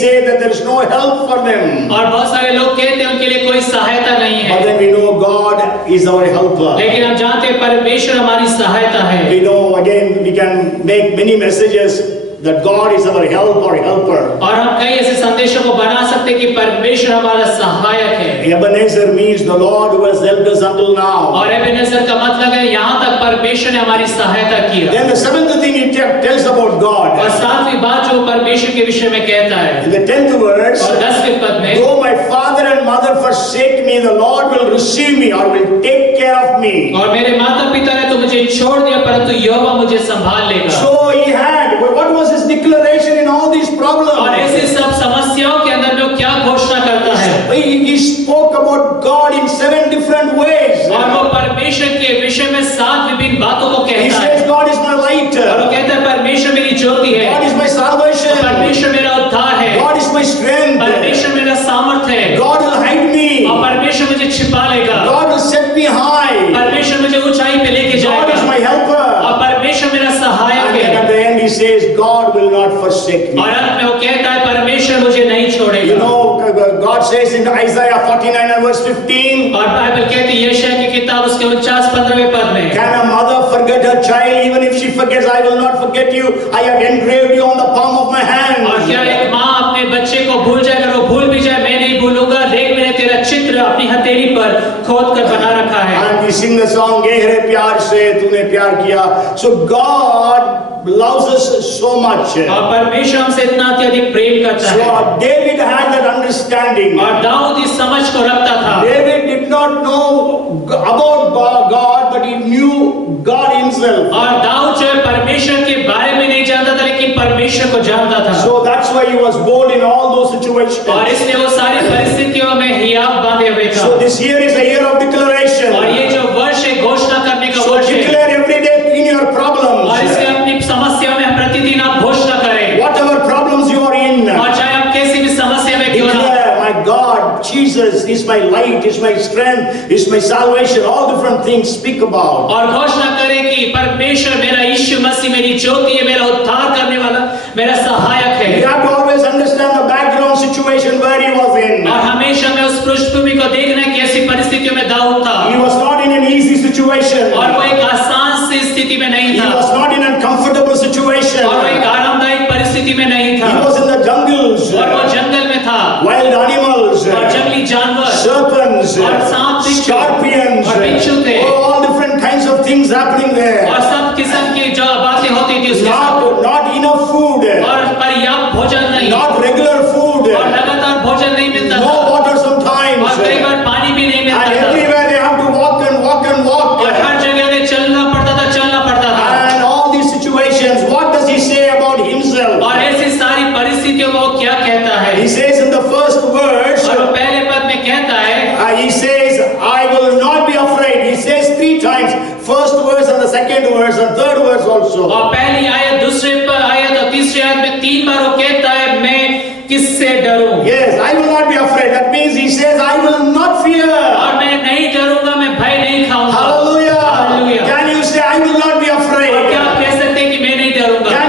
say that there is no help for them. और बहुत सारे लोग कहते हैं उनके लिए कोई सहायता नहीं But है, then we know God is our helper. लेकिन हम जानते हैं परमेश्वर हमारी सहायता है। We know again we can make many messages that God is our help or helper. और हम कई ऐसे संदेशों को बना सकते हैं कि परमेश्वर हमारा सहायक है। Ebenezer means the Lord who has helped us until now. और एबेनेजर का मतलब है यहाँ तक परमेश्वर ने हमारी सहायता किया। Then the 7th thing he tells about God. और 7वीं बात जो परमेश्वर के विषय में कहता है, In the 10th verse, और 10वें पद में, though my father and mother forsake me, the Lord will receive me or will take care of me. और मेरे माता पिता ने तो मुझे छोड़ दिया परंतु यहोवा मुझे संभाल लेगा। So he had, what was his declaration in all these problems? और ऐसी सब समस्याओं के अंदर में वो क्या घोषणा करता है? He spoke about God in 7 different ways. और वो परमेश्वर के विषय में 7 विभिन्न बातों को He कहता है। says God is my light. और वो कहता है परमेश्वर मेरी ज्योति है, God is my salvation. परमेश्वर मेरा उद्धार है, God is my strength. परमेश्वर मेरा सामर्थ्य है, God will hide me. और परमेश्वर मुझे छिपा लेगा, God will set me high. परमेश्वर मुझे ऊंचाई पे लेके God is जाएगा, my helper. और परमेश्वर मेरा सहायक And then है। at the end he says, God will not forsake me. और अंत में वो कहता है परमेश्वर मुझे नहीं You छोड़ेगा। know, God says in Isaiah 49 and verse 15, और बाइबल कहती है यशायाह की किताब उसके 49-15वें पद में, can a mother forget her child? Even if she forgets, I will not forget you. I have engraved you on the palm of my hand. और क्या एक माँ अपने बच्चे को भूल जाए, अगर वो भूल भी जाए मैं नहीं भूलूंगा, देख मैंने तेरा चित्र अपनी हथेली पर खोद कर बना रखा है। And we sing the song, गहरे प्यार से तूने प्यार किया. So God loves us so much. और परमेश्वर हमसे इतना अत्यधिक प्रेम करता है। So David had that understanding. और दाऊद इस समझ को रखता था। David did not know about God, but he knew God himself. और दाऊद जो है परमेश्वर के बारे में नहीं जानता था, लेकिन परमेश्वर को जानता था। So that's why he was bold in all those situations. और इसलिए वो सारी परिस्थितियों में हियाव बांधे हुए था। So this year is a year of declaration. और ये जो वर्ष है घोषणा करने का So वर्ष है। declare every day in your problems. और इसलिए अपनी समस्याओं में प्रतिदिन आप घोषणा करें। Whatever problems you are in. और चाहे आप कैसी भी समस्या में क्यों ना, Declare, my God, Jesus is my light, is my strength, is my salvation. All different things speak about. और घोषणा करें कि परमेश्वर मेरा यीशु मसीह मेरी ज्योति है, मेरा उद्धार करने वाला, मेरा सहायक है। You have to always understand the background situation where he was in. और हमेशा में उस पृष्ठभूमि को देखना कि ऐसी परिस्थितियों में दाऊद था। He was not in an easy situation. और वो एक आसान सी स्थिति में नहीं He था, was not in a comfortable situation. और वो एक आरामदायक परिस्थिति में नहीं था, He was in the jungles. और वो जंगल में था, Wild animals. और जंगली जानवर, Serpents. और सांप, बिच्छू, Scorpions. और बिच्छू थे। All different kinds of things things happening there. और सब किस्म की जो बातें होती थी उसके साथ। Not enough food, और पर्याप्त भोजन नहीं, not regular food, और लगातार भोजन नहीं मिलता no था, water sometimes, और कई बार पानी भी नहीं मिलता and था, everywhere they have to walk and walk and walk. और हर जगह में चलना पड़ता था, चलना पड़ता था। And all these situations, what does he say about himself? और ऐसी सारी परिस्थितियों में वो क्या कहता है? He says in the first verse, और वो पहले पद में कहता है, he says, I will not be afraid. He says 3 times, first verse and the second verse and third verse also. और पहली आयत, दूसरे आयत और तीसरी आयत में 3 बार वो कहता है, मैं किससे डरूं? Yes, I will not be afraid. That means he says, I will not fear. और मैं नहीं डरूंगा, मैं भय नहीं खाऊंगा। Hallelujah. Hallelujah. Can you say, I will not be afraid? और क्या आप कह सकते हैं कि मैं नहीं डरूंगा?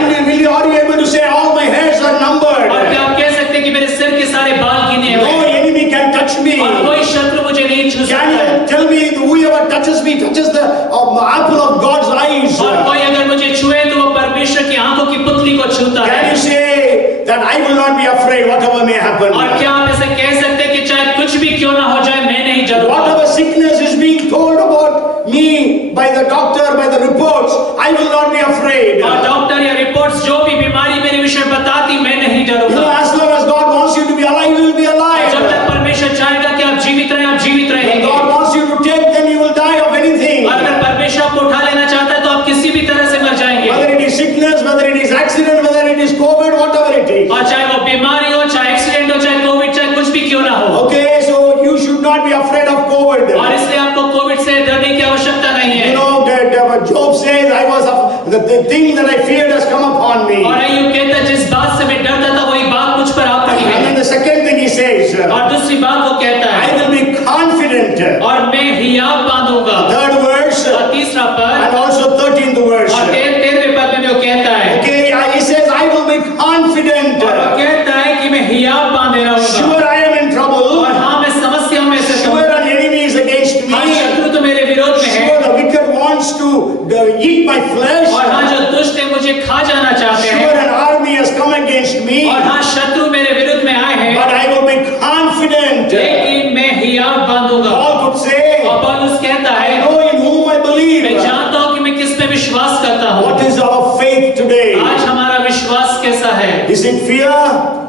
Are you able to say, all my hairs are numbered? और क्या आप कह सकते हैं कि मेरे सिर के सारे बाल गिने हुए No हैं? enemy can touch me. और कोई शत्रु मुझे नहीं छू सकता Can है। you tell me, whoever touches me touches the apple of God's eyes? और कोई अगर मुझे छुए तो वो परमेश्वर की आंखों की पुतली को छूता Can है। you say that I will not be afraid, whatever may happen? और क्या आप ऐसे कह सकते हैं कि चाहे कुछ भी क्यों ना हो जाए, मैं नहीं डरूंगा? Whatever sickness is being told about me by the doctor, by the reports, I will not be afraid. और डॉक्टर या रिपोर्ट्स जो भी बीमारी मेरे विषय बताती, मैं नहीं You know, डरूंगा। as long as God wants you to be alive, you will be alive. जब तक परमेश्वर चाहेगा कि आप जीवित रहें, आप जीवित If रहेंगे। God wants you to take, then you will die of anything. और अगर परमेश्वर आपको उठा लेना चाहता है तो आप किसी भी तरह से मर जाएंगे। Whether it is sickness, whether it is accident, whether it is COVID, whatever it is. और चाहे वो बीमारी हो, चाहे एक्सीडेंट हो, चाहे कोविड, चाहे कुछ भी क्यों ना हो। Okay, so you should not be afraid of COVID. और इसलिए आपको कोविड से डरने की आवश्यकता नहीं है। You know that Job says, the thing that I feared has come upon me. और अय्यूब कहता है, जिस बात से मैं डरता था वही बात मुझ पर आ पड़ी And then है। the second thing he says, और दूसरी बात वो कहता I है, will be confident. और मैं हियाव बांधूंगा। Third verse और तीसरा पद and also 13th verse. और 13वें पद में वो कहता है, Okay, he says, I will be confident. और वो कहता है कि मैं हियाव बांधे रहूंगा। Sure, I am in trouble. और हाँ, मैं समस्याओं में से Sure, an enemy is against हाँ, me. शत्रु तो मेरे विरोध में है। Sure, the wicked wants to eat my flesh. और हाँ, जो दुष्ट है मुझे खा जाना चाहते हैं। Sure, an army has come against me. और हाँ, शत्रु मेरे विरुद्ध में आए हैं। But I will be confident. लेकिन मैं हियाव बांधूंगा। Paul could say, और पौलुस कहता I है, know in whom I मैं believe. जानता हूँ कि मैं किस पे विश्वास करता हूँ। What is our faith today? आज हमारा विश्वास कैसा है? Is it fear?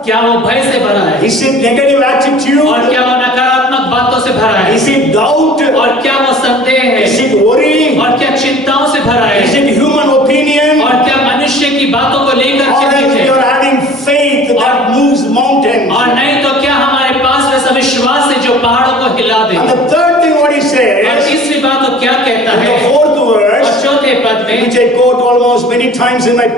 क्या वो भय से भरा है? Is it negative और attitude? क्या वो नकारात्मक बातों से भरा है? Is it doubt? और क्या वो संदेह Is है? it worry? और क्या चिंताओं से भरा Is है? it human opinion? और क्या मनुष्य की बातों को लेकर Or चिंतित else है? you are having faith that moves mountains? और नहीं तो क्या हमारे पास वैसा विश्वास है जो पहाड़ों को हिला दे? And the third thing what he और says, तीसरी बात वो क्या कहता in है? the fourth और verse, चौथे पद में, which I quote almost many times in my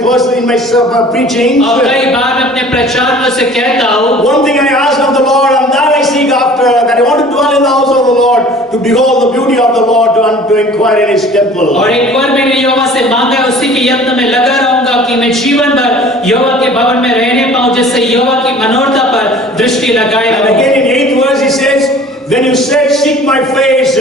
preaching. और कई बार मैं अपने प्रचार में उसे कहता हूँ, One thing I asked of the Lord, and that I seek after, that I want to dwell in the house of the Lord, to behold the beauty of the Lord, to inquire in His temple. और एक बार मैंने यहोवा से मांगा, उसी के यत्न में लगा रहूंगा कि मैं जीवन भर यहोवा के भवन में रहने पाऊं, जिससे यहोवा की मनोरथा पर दृष्टि लगाए And रहूं। again in 8th verse he says, when you said, seek my face,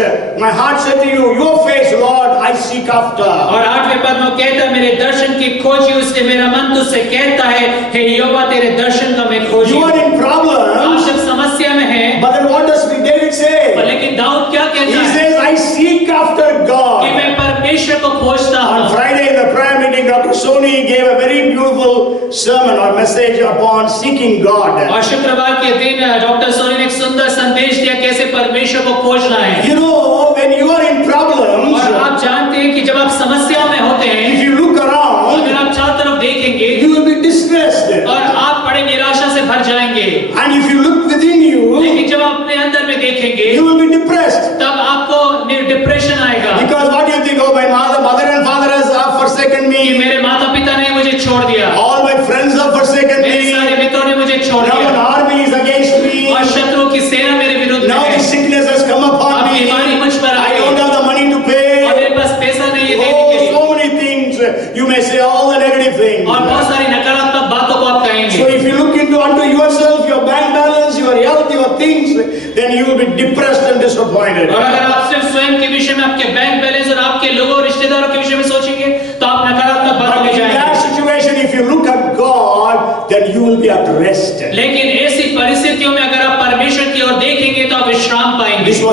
my heart said to you, your face, Lord, I seek after. और 8वें पद में कहता है, मेरे दर्शन की खोजी, उससे मेरा मन तुझसे कहता है, हे यहोवा तेरे दर्शन का मैं खोजी। You are in problems, आप जब समस्या में हैं, but then what does David say? लेकिन दाऊद क्या He कहता है? says, I seek after कि God. मैं परमेश्वर को खोजता On हूँ। Friday in the prayer meeting, Dr. Soni gave a very beautiful sermon or message upon seeking God. और शुक्रवार के दिन डॉक्टर सोनी ने एक सुंदर संदेश दिया, कैसे परमेश्वर को खोजना है। You know, when you are in problems, और आप जानते हैं कि जब आप समस्याओं में होते हैं, if you look around, अगर आप चारों तरफ देखेंगे you will be distressed. और आप बड़े निराशा से भर जाएंगे, And if you look within you, लेकिन जब आप अपने अंदर में देखेंगे you will be depressed. तब आपको डिप्रेशन आएगा। Because what do you think? Oh, my mother and father has forsaken कि me. मेरे माता पिता ने मुझे छोड़ दिया, All my friends have forsaken मेरे me. सारे मित्रों ने मुझे छोड़ Now an दिया, army is against me. और शत्रुओं की सेना मेरे विरुद्ध में Now है। this sickness has come upon अब me. बीमारी मुझ पर आ I गई don't have the money to और pay. मेरे पास पैसा नहीं है देने के Oh, लिए, so many things. You may say all the negative things. और बहुत सारी नकारात्मक बातों को आप कहेंगे। So if you look unto yourself, your bank balance, your health, your things, then you will be depressed and disappointed. और अगर आप सिर्फ स्वयं के विषय में, आपके बैंक बैलेंस और आपके लोगों रिश्तेदारों के विषय में सोचेंगे तो आप नकारात्मक बातों But में in जाएंगे। that situation, if you look at God, then you will be at rest. लेकिन ऐसी परिस्थितियों में अगर आप परमेश्वर की ओर देखेंगे तो आप विश्राम पाएंगे। This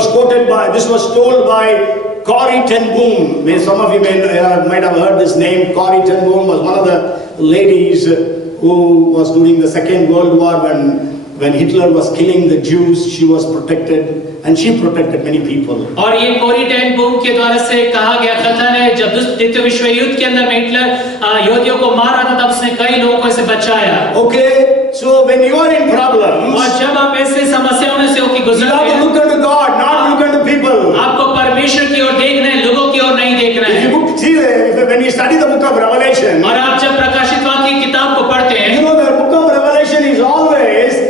was told by Corrie ten Boom. Some of you might have heard this name. Corrie ten Boom was one of the ladies who was during the Second World War when Hitler was killing the Jews. She was protected and she protected many people. और ये कोरी ten boom के द्वारा से कहा गया कथन है, जब द्वितीय विश्व युद्ध के अंदर में हिटलर यहूदियों को मारा था, तब उसने कई लोगों को ऐसे बचाया। Okay, so when you are in problems, और जब आप ऐसे समस्याओं में से होकर you गुजरते have to हैं, look unto God, not look unto people. आपको परमेश्वर की ओर देखना है, लोगों की ओर नहीं देखना If है। you see, when you study the book of Revelation, और आप जब प्रकाशित वाक्य की किताब को पढ़ते हैं, you know the book of Revelation is always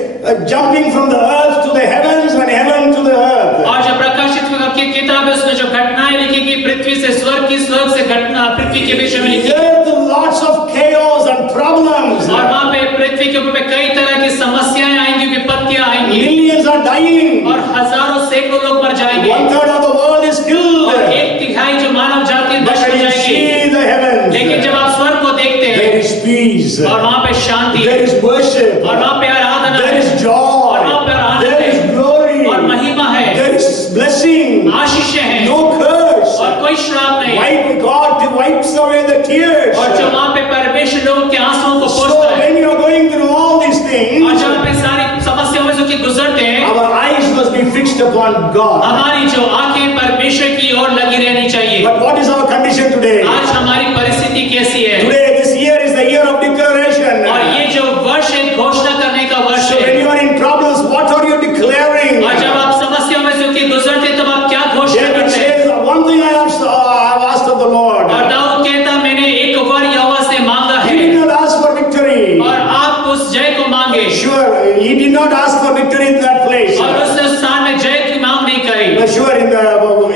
jumping from the earth to the heavens and heaven to the earth. और जब प्रकाशित वाक्य की किताब है, उसमें जो घटनाएं लिखी गई पृथ्वी से स्वर्ग की, स्वर्ग से घटना पृथ्वी के विषय में लिखी। There are lots of chaos and problems. और वहाँ पे पृथ्वी के ऊपर कई तरह की समस्याएं आएंगी, विपत्तियां आएंगी, Millions are dying. और हजारों सैकड़ों लोग मर जाएंगे, 1/3 of the world is killed. और 1/3 जो मानव जाति But नष्ट हो when you जाएगी। see the heavens, लेकिन जब आप स्वर्ग को देखते हैं, there is peace, और वहाँ पे शांति there है, is worship, और वहाँ पे आराधना there है, is joy, और वहाँ पे आनंद there is है, glory, और महिमा है, there is blessing, आशीष है, no curse. और कोई श्राप नहीं, God wipes away the tears. और जो वहाँ पे परमेश्वर लोगों के आंसुओं को So पोंछता है। when you are going through all these और things, जब आप इन सारी समस्याओं में से गुजरते हैं, our eyes must be fixed upon God. हमारी जो आंखें परमेश्वर की ओर लगी रहनी चाहिए। But what is our condition today? आज हमारी परिस्थिति कैसी है? Today, this year is the year of declaration. और ये जो वर्ष है, घोषणा करने का वर्ष So when है। you are in problems, what are you declaring? और जब आप समस्याओं में से गुजरते हैं, तब आप क्या घोषणा David करते हैं? says, one thing I have asked of the Lord. और दाऊद कहता, मैंने एक वर यहोवा से मांगा He है, did not ask for victory. और आप उस जय को मांगे। Sure, he did not ask for victory in that place. और उस स्थान में जय की मांग नहीं करी। But sure,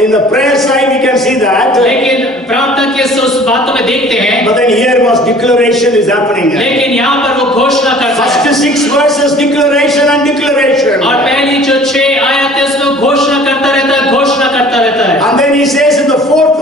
in the prayer side we can see that. लेकिन प्रार्थना के उस बातों में देखते हैं, But then here was declaration is happening. लेकिन यहाँ पर वो घोषणा करता है। First 6 verses declaration and declaration. और पहली जो 6 आयत है, उसमें घोषणा करता रहता है, घोषणा करता रहता है। And then he says in the fourth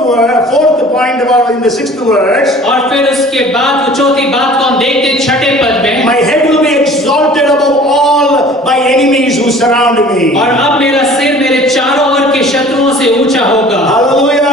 point about in the 6th verse, और फिर उसके बाद वो चौथी बात को हम देखते हैं 6ठे पद में, my head will be exalted above all my enemies who surround me. और अब मेरा सिर मेरे चारों ओर के शत्रुओं से ऊंचा होगा। Hallelujah.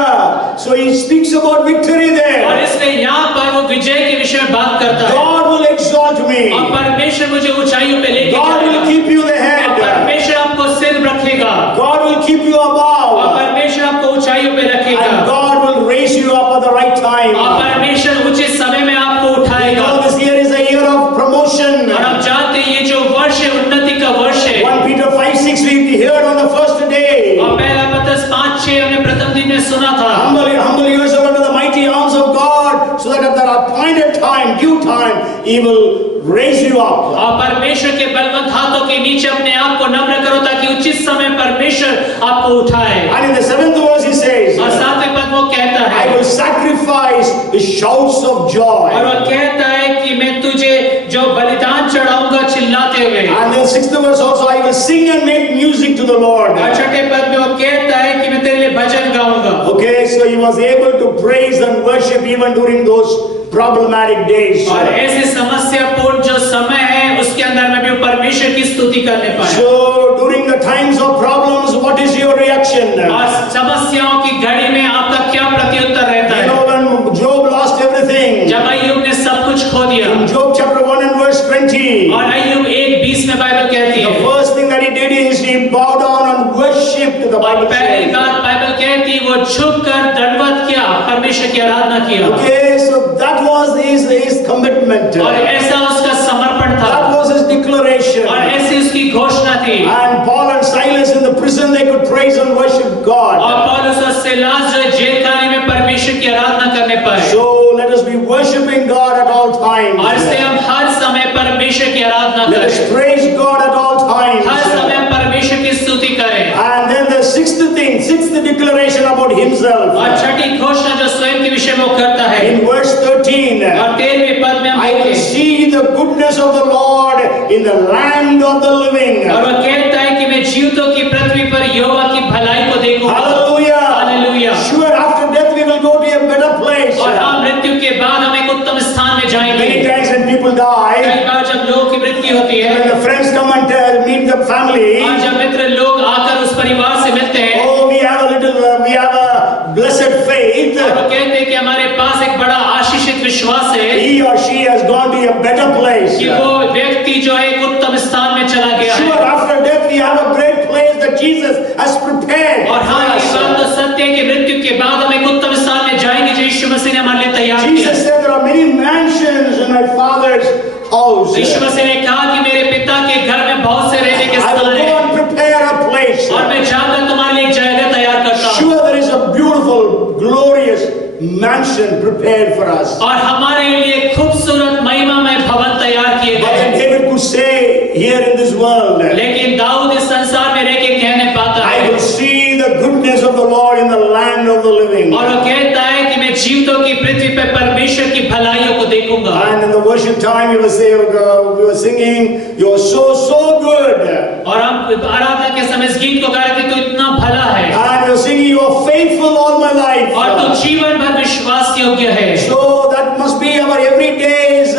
So he speaks about victory और there. इसलिए यहाँ पर वो विजय के विषय में बात करता है। God will exalt me. और परमेश्वर मुझे ऊंचाइयों पे लेके God will जाएगा। keep you the और head. परमेश्वर आपको सिर रखेगा, God will keep you और above. परमेश्वर आपको ऊंचाइयों पे And रखेगा, God will raise you up at the right time. और परमेश्वर उचित समय में आपको You उठाएगा। know, this year is a year of promotion. और हम जानते हैं ये जो वर्ष है, उन्नति का वर्ष है। 1 Peter 5:6 we heard on the first day. और पहला पत्रस 5:6 हमने प्रथम दिन में सुना था। Humble yourself under the mighty arms of God, so that at the appointed time, due time, He will raise you up. और परमेश्वर के बलवंत हाथों के नीचे अपने आप को नम्र करो, ताकि उचित समय परमेश्वर आपको उठाए। And in the 7th verse He says, और 7वें पद वो कहता I है, will sacrifice with shouts of और joy. वो कहता है कि मैं तुझे जो बलिदान चढ़ाऊंगा चिल्लाते हुए। And then 6th verse also, I will sing and make music to the Lord. और 6ठे पद में वो कहता है कि मैं तेरे लिए भजन गाऊंगा। Okay, so he was able to praise and worship even during those problematic days. और ऐसे समस्यापूर्ण जो समय है, उसके अंदर में भी परमेश्वर की स्तुति करने पाए। So during the times of problems, what is your reaction? और समस्याओं की घड़ी में आपका क्या प्रत्युत्तर रहता You है? know, when Job lost everything, जब अय्यूब ने सब कुछ खो दिया, in Job chapter 1 and verse 20, और अय्यूब 1:20 में बाइबल कहती the है, first thing that he did is he bowed down and worshipped, the और Bible पहली says. बात बाइबल कहती है, वो झुककर दंडवत किया, परमेश्वर की आराधना किया। Okay, so that was his commitment. और ऐसा उसका समर्पण था, That was his declaration. और ऐसी उसकी घोषणा थी। And Paul and Silas in the prison, they could praise and worship God. और पौलुस और सीलास जो जेल खाने में परमेश्वर की आराधना करने पाए। So let us be worshiping God at all times. और इसलिए हम हर समय परमेश्वर की आराधना Let us करें, praise God at all times. हर समय परमेश्वर की स्तुति करें। And then the sixth declaration about himself. और छठी घोषणा जो स्वयं के विषय में वो करता है, In verse 13, और 13वें पद में हम I will देखते हैं, see the goodness of the Lord in the land of the living. और वो कहता है कि मैं जीवितों की पृथ्वी पर यहोवा की भलाई को देखूंगा। Hallelujah. Hallelujah. Sure, after death we will go to a better place. और हम मृत्यु के बाद हम एक उत्तम स्थान में जाएंगे। Many times when people die, कई बार जब लोगों की मृत्यु होती है, when the friends come and meet the family, और जब मित्र लोग आकर उस परिवार से मिलते हैं, oh, we have a blessed faith, और वो कहते हैं कि हमारे पास एक बड़ा आशीषित विश्वास है he or she has gone to a better place. कि वो व्यक्ति जो है एक उत्तम स्थान में चला गया Sure, है। after death we have a great place that Jesus has prepared और हाँ, for ये us. बात तो सत्य है कि मृत्यु के बाद हम एक उत्तम स्थान में जाएंगे जो यीशु मसीह ने हमारे लिए तैयार किया। Jesus said there are many mansions in my Father's house. यीशु मसीह ने कहा कि मेरे पिता के घर में बहुत से रहने के I स्थान will go हैं and prepare a place. और मैं जाकर तुम्हारे लिए एक जगह तैयार करता हूँ। Sure, there is a beautiful, glorious mansion prepared for us. और हमारे लिए खूबसूरत महिमामय भवन तैयार किए But गए then हैं। David could say here in this world, लेकिन दाऊद इस संसार में रह के कहने पाता I है will see the goodness of the Lord in the land of the living. और वो कहता है कि मैं जीवितों की पृथ्वी पर परमेश्वर की भलाइयों को देखूंगा। And in the worship time, we were singing, "You are so, so good." और हम आराधना के समय इस गीत को गा रहे थे, तो इतना भला है And we were singing, "You are faithful all my life." और तू जीवन भर विश्वास योग्य है। So that must be our everyday's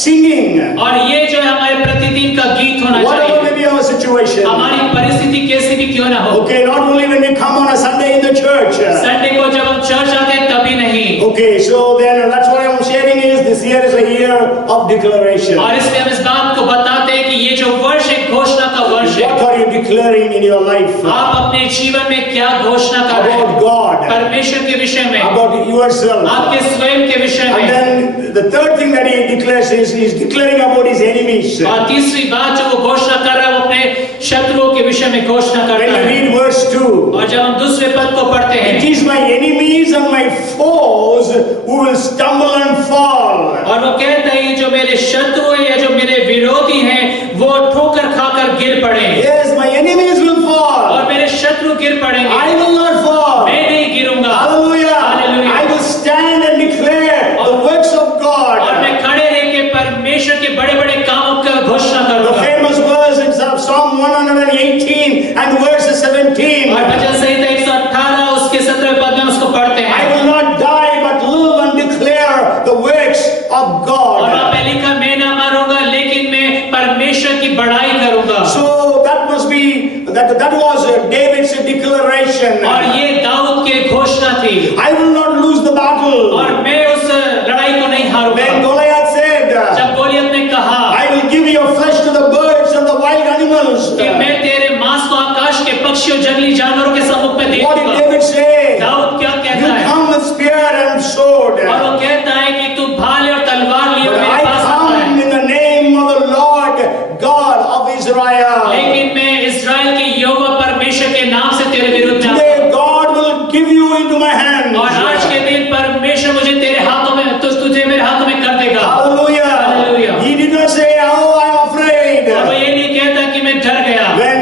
singing. और ये जो है हमारे प्रतिदिन का गीत होना Whatever चाहिए, may be our situation. हमारी परिस्थिति कैसी भी क्यों ना हो। Okay, not only when we come on a Sunday in the church. Sunday को जब हम चर्च आते हैं तभी नहीं। Okay, so then that's what I'm sharing is this year is a year of declaration. और इसलिए हम इस बात को बताते हैं कि ये जो वर्ष एक घोषणा का वर्ष है। What are you declaring in your life? आप अपने जीवन में क्या घोषणा कर रहे About हैं? God, परमेश्वर के विषय में, about yourself. आपके स्वयं के विषय And में। then the third thing that he declares is he's declaring about his enemies. और तीसरी बात जो वो घोषणा कर रहा है वो अपने शत्रुओं के विषय में घोषणा When करता you है। read verse 2, और जब हम दूसरे पद को पढ़ते it हैं, is my enemies and my foes who will stumble and fall. और वो कहता है जो मेरे शत्रु हैं या जो मेरे विरोधी हैं वो ठोकर खाकर गिर पड़े Yes, my enemies will fall. और मेरे शत्रु गिर पड़ेंगे, I will not fall. मैं नहीं गिरूंगा। Hallelujah. Hallelujah. I will stand and declare the works of और God. मैं खड़े रह के परमेश्वर के बड़े बड़े कामों का घोषणा The करूंगा। famous verse in Psalm 118 and verse 17. और भजन संहिता 118 उसके 17वें पद में उसको पढ़ते I हैं। will not die but live and declare the works of और God. वहाँ पे लिखा मैं ना मरूंगा लेकिन मैं परमेश्वर की बड़ाई करूंगा। So that must be that was David's declaration. और ये दाऊद की घोषणा थी। I will not lose the battle. और मैं उस लड़ाई को नहीं When हारूंगा। Goliath said, जब गोलियत ने कहा I will give your flesh to the birds and the wild animals. कि मैं तेरे मांस को आकाश के पक्षियों जंगली जानवरों के सम्मुख में दे What did दूंगा। David say? दाऊद क्या You कहता है? come with spear and sword. और वो कहता है कि तू भाले और तलवार लिए But मेरे I पास आता come है, in the name of the Lord God of Israel. लेकिन मैं इस्राएल के यहोवा परमेश्वर के नाम से तेरे विरुद्ध आता हूं। Today God will give you into my hands. और आज के दिन परमेश्वर मुझे तेरे हाथों में तुझे मेरे हाथों में कर देगा। Hallelujah. Hallelujah. He did not say, "Oh, I'm afraid." और वो ये नहीं कहता कि मैं डर गया। When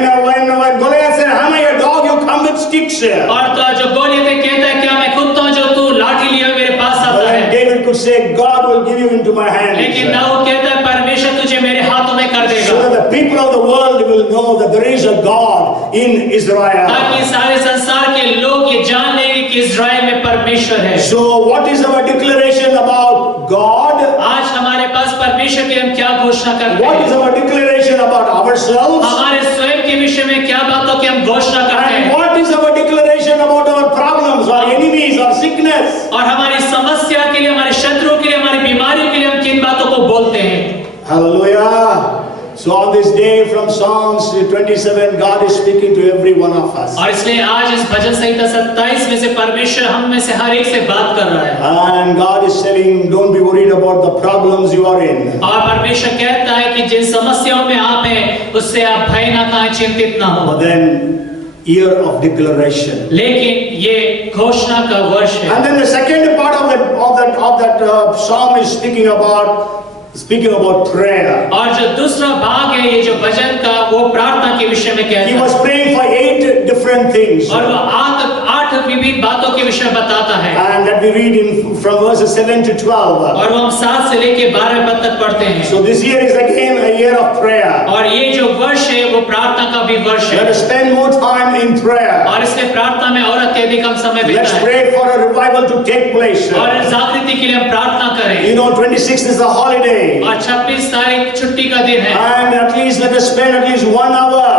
Goliath said, "Am I a dog? You come with sticks." और तो जो गोलियत ने कहता है क्या मैं कुत्ता हूं जो तू लाठी लिए मेरे पास आता But है। then David could say, "God will give you into my hands." लेकिन दाऊद कहता है परमेश्वर तुझे मेरे हाथों में कर So देगा, that the people of the world will know that there is a God in Israel. ताकि सारे संसार के लोग ये जान लेंगे कि इस्राएल में परमेश्वर है। So what is our declaration about God? आज हमारे पास परमेश्वर की हम क्या घोषणा करते What is हैं? our declaration about ourselves? हमारे स्वयं के विषय में क्या बातों की हम घोषणा करते And हैं? what is our declaration about our problems, our enemies, our sickness? और हमारी समस्या के लिए, हमारे शत्रुओं के लिए, हमारी बीमारियों के लिए हम किन बातों को बोलते हैं? Hallelujah. So on this day from Psalms 27, God is speaking to every one of us. और इसलिए आज इस भजन संहिता 27 में से परमेश्वर हम में से हर एक से बात कर रहा है। And God is telling, don't be worried about the problems you are in. और परमेश्वर कहता है कि जिन समस्याओं में आप हैं उससे आप भय ना खाएं, चिंतित ना हो। But then, year of declaration. लेकिन ये घोषणा का वर्ष है। And then the second part of that psalm is speaking about prayer. और जो दूसरा भाग है ये जो भजन का वो प्रार्थना के विषय में He कहता was है praying for 8 different things. और वो आठ विभिन्न बातों के विषय में बताता है। And that we read from verses 7 to 12. और वो हम 7 से लेके 12 पद तक पढ़ते हैं। So this year is again a year of prayer. और ये जो वर्ष है वो प्रार्थना का भी वर्ष Let है us spend more time in prayer. और इसलिए प्रार्थना में और अत्यधिक हम समय Let's बिताएं pray for a revival to take place. और जागृति के लिए हम प्रार्थना करें। You know, 26th is a holiday. और 26 तारीख छुट्टी का दिन है And at least let us spend at least 1 hour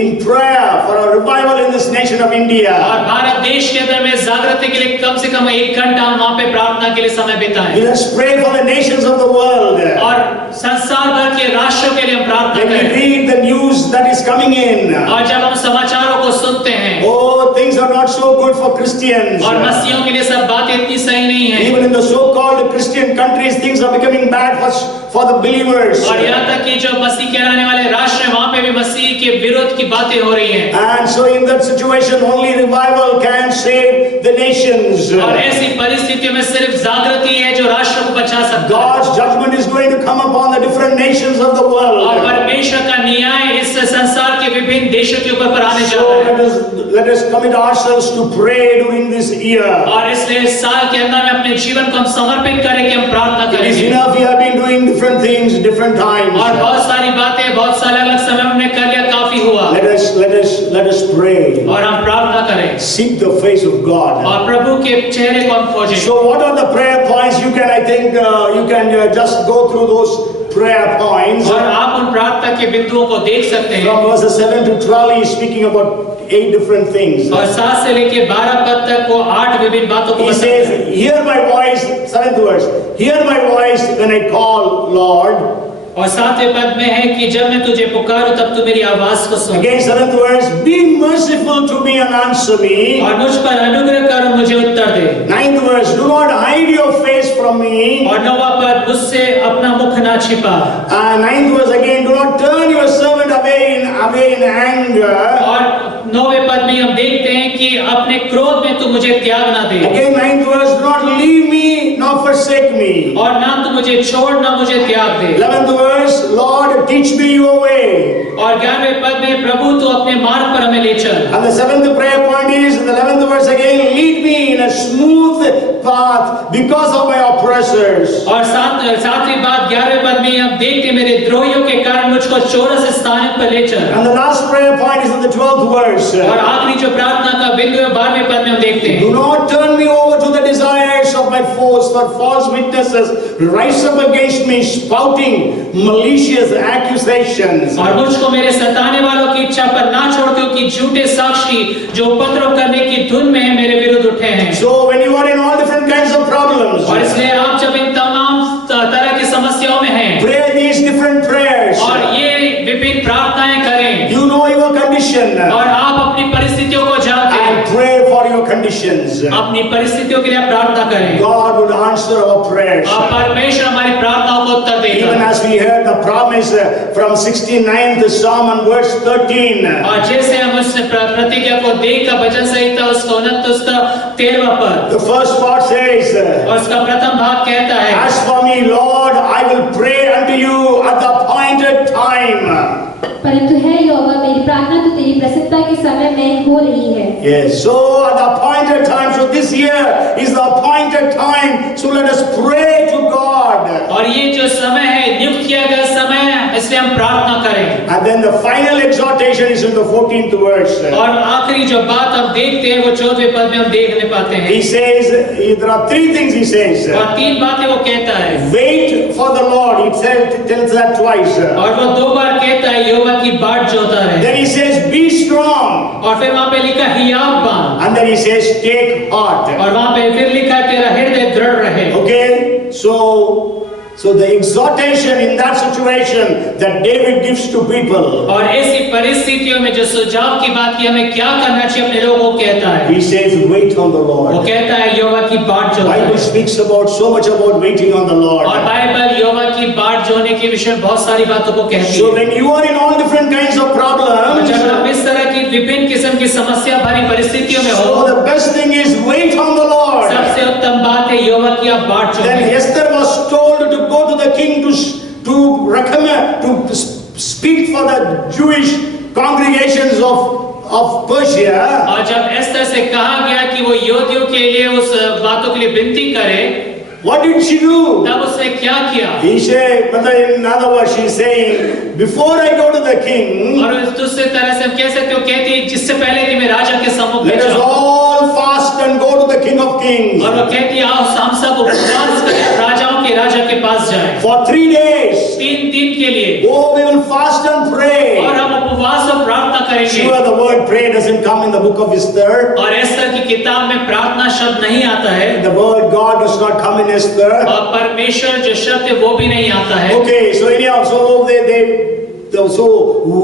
in prayer for a revival in this nation of India. और भारत देश के अंदर में जागृति के लिए कम से कम 1 घंटा हम वहाँ पे प्रार्थना के लिए समय बिताएं। Let us pray for the nations of the world. और संसार भर के राष्ट्रों के लिए हम प्रार्थना When we करें। read the news that is coming in, और जब हम समाचारों को सुनते हैं oh, things are not so good for Christians. और मसीहियों के लिए सब बातें इतनी सही नहीं है। Even in the so-called Christian countries, things are becoming bad for the believers. और यहाँ तक कि जो मसीह कहलाने वाले राष्ट्र हैं वहाँ पे भी मसीह के विरोध की बातें हो रही हैं। And so in that situation, only revival can save the nations. और ऐसी परिस्थितियों में सिर्फ जागृति है जो राष्ट्र को बचा सकता है। God's judgment is going to come upon the different nations of the और world. परमेश्वर का न्याय इस संसार के विभिन्न देशों के ऊपर आने जा So रहा है। let us commit ourselves to pray during this year. और इसलिए इस साल के अंदर में अपने जीवन को हम समर्पित करें कि हम प्रार्थना It is करेंगे। enough we have been doing different things, different times. और बहुत सारी बातें बहुत सारे अलग समय हमने कर लिया, काफी हुआ। Let us pray. और हम प्रार्थना करें Seek the face of God. और प्रभु के चेहरे को हम खोजें। So what are the prayer points? You can, I think, you can just go through those prayer points. और आप उन प्रार्थना के बिंदुओं को देख सकते हैं। From verses 7 to 12, he is speaking about 8 different things. और 7 से लेके 12 पद तक वो 8 विभिन्न बातों को He बताता says, है। hear my voice, 7th verse, hear my voice when I call, Lord. और 7वें पद में है कि जब मैं तुझे पुकारूं तब तू मेरी आवाज को सुन। Again, 7th verse, be merciful to me and answer me. और मुझ पर अनुग्रह कर और मुझे उत्तर दे। 9th verse, do not hide your face from me. और 9वां पद, मुझसे अपना मुख ना छिपा। 9th verse again, do not turn your servant away in anger. और 9वें पद में हम देखते हैं कि अपने क्रोध में तू मुझे त्याग ना दे। Again, 9th verse, do not leave me nor forsake me. और ना तू मुझे छोड़ ना मुझे त्याग दे। 11th verse, Lord, teach me your way. और 11वें पद में प्रभु तू अपने मार्ग पर हमें ले चल। And the 7th prayer point is, in the 11th verse again, lead me in a smooth path because of my oppressors. और 7वीं बात 11वें पद में हम देखते हैं मेरे द्रोहियों के कारण मुझको चौरस स्थान पर ले चल। And the last prayer point is in the 12th verse. और आखिरी जो प्रार्थना का बिंदु है 12वें पद में हम देखते हैं। Do not turn me over to the desires of my foes, for false witnesses rise up against me, spouting malicious accusations. और मुझको मेरे सताने वालों की इच्छा पर ना छोड़, क्योंकि झूठे साक्षी जो उपद्रव करने की धुन में है मेरे विरुद्ध उठे हैं। So when you are in all different kinds of problems, और इसलिए आप जब इन तमाम तरह की समस्याओं में हैं pray these different prayers. और ये विभिन्न प्रार्थनाएं करें You know your condition. और आप अपनी परिस्थितियों को जानते हैं, And pray for your conditions. अपनी परिस्थितियों के लिए आप प्रार्थना करें। God would answer our prayers. और परमेश्वर हमारी प्रार्थनाओं को उत्तर Even देगा। as we heard the promise from 69th Psalm and verse 13. और जैसे हम उस प्रतिज्ञा को देख का भजन संहिता उसका 13वां पद The first part says, और उसका प्रथम भाग कहता है, as for me, Lord, I will pray unto you at the appointed time. परंतु है यहोवा, मेरी प्रार्थना तो तेरी प्रसन्नता के समय में हो रही है। Yes, so at the appointed time, so this year is the appointed time, so let us pray to God. और ये जो समय है नियुक्त किया गया समय है, इसलिए हम प्रार्थना करें। And then the final exhortation is in the 14th verse. और आखिरी जो बात हम देखते हैं वो 14वें पद में हम देखने पाते हैं। He says, there are 3 things he says. और 3 बातें वो कहता है। Wait for the Lord, he tells that twice. और वो 2 बार कहता है यहोवा की बाट जोता है। Then he says, be strong. और फिर वहाँ पे लिखा हियाव बांध। And then he says, take heart. और वहाँ पे फिर लिखा है तेरा हृदय दृढ़ रहे। Okay, so the exhortation in that situation that David gives to people. और ऐसी परिस्थितियों में जो सुझाव की बात की हमें क्या करना चाहिए अपने लोगों को कहता है। He says, wait on the वो Lord. कहता है यहोवा की बाट जोता है। Bible speaks about so much about waiting on the और Lord. बाइबल यहोवा की बाट जोने के विषय में बहुत सारी बातों को कहती So है। when you are in all different kinds of और problems, जब आप इस तरह की विभिन्न किस्म की समस्या भरी परिस्थितियों में हो, so the best thing is wait on the Lord. सबसे उत्तम बात है यहोवा की आप बाट Then जोने। Esther was told to go to the king to recommend, to speak for the Jewish congregations of Persia. और जब एस्तर से कहा गया कि वो यहूदियों के लिए उस बातों के लिए विनती करे, What did she do? तब उसने क्या किया? He said, in other words, she's saying, before I go to the king, और दूसरे तरह से हम कह सकते हो, कहती है जिससे पहले कि मैं राजा के सम्मुख में let us जाऊं, all fast and go to the king of kings. और वो कहती है आओ हम सब उपवास करें, राजाओं के राजा के पास जाएं। For 3 days, 3 दिन के लिए oh, we will fast and pray. और हम उपवास और प्रार्थना करेंगे। Sure, the word pray doesn't come in the book of Esther. और एस्तर की किताब में प्रार्थना शब्द नहीं आता है, The word God does not come in Esther. और परमेश्वर जो शब्द है वो भी नहीं आता है। Okay, so anyhow, so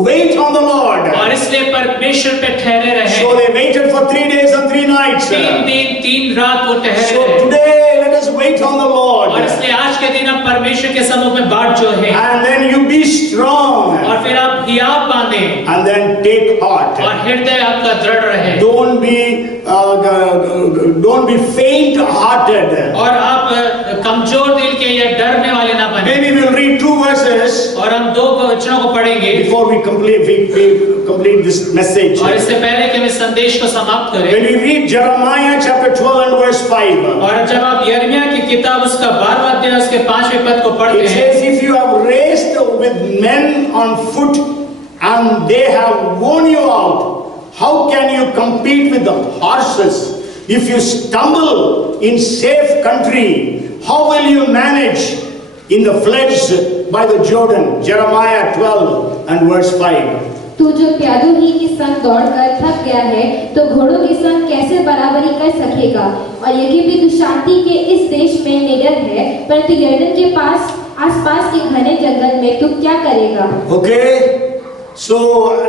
wait on the Lord. और इसलिए परमेश्वर पे ठहरे रहे। So they waited for 3 days and 3 nights. 3 दिन 3 रात वो ठहरे So रहे। today let us wait on the और Lord. इसलिए आज के दिन आप परमेश्वर के सम्मुख में बाट जो है, And then you be strong. और फिर आप हियाव बांधे, And then take heart. और हृदय आपका दृढ़ रहे, Don't be faint-hearted. और आप कमजोर दिल के या डरने वाले ना बने। Maybe we'll read 2 verses और हम 2 वचनों को पढ़ेंगे, before we complete this message. और इससे पहले कि हम इस संदेश को समाप्त करें, When we read Jeremiah chapter 12 and verse 5, और जब आप यिर्मयाह की किताब उसका 12वां अध्याय उसके 5वें पद को it पढ़ते हैं, says, if you have raced with men on foot and they have worn you out, how can you compete with the horses? If you stumble in safe country, how will you manage in the floods by the Jordan? Jeremiah 12 and verse 5. तू जो प्यादों ही के संग दौड़कर थक गया है, तो घोड़ों के संग कैसे बराबरी कर सकेगा? और यदि भी तू शांति के इस देश में निडर है, परंतु यरदन के पास आसपास के घने जंगल में तू क्या करेगा? Okay, so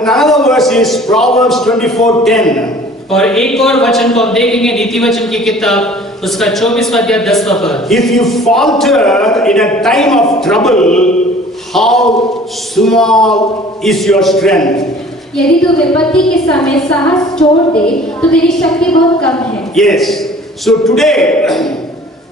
another verse is Proverbs 24:10. और एक और वचन को हम देखेंगे, नीति वचन की किताब उसका 24वां अध्याय 10वां पद। If you falter in a time of trouble, how small is your strength? यदि तू विपत्ति के समय साहस छोड़ दे, तो तेरी शक्ति बहुत कम है। Yes. So today,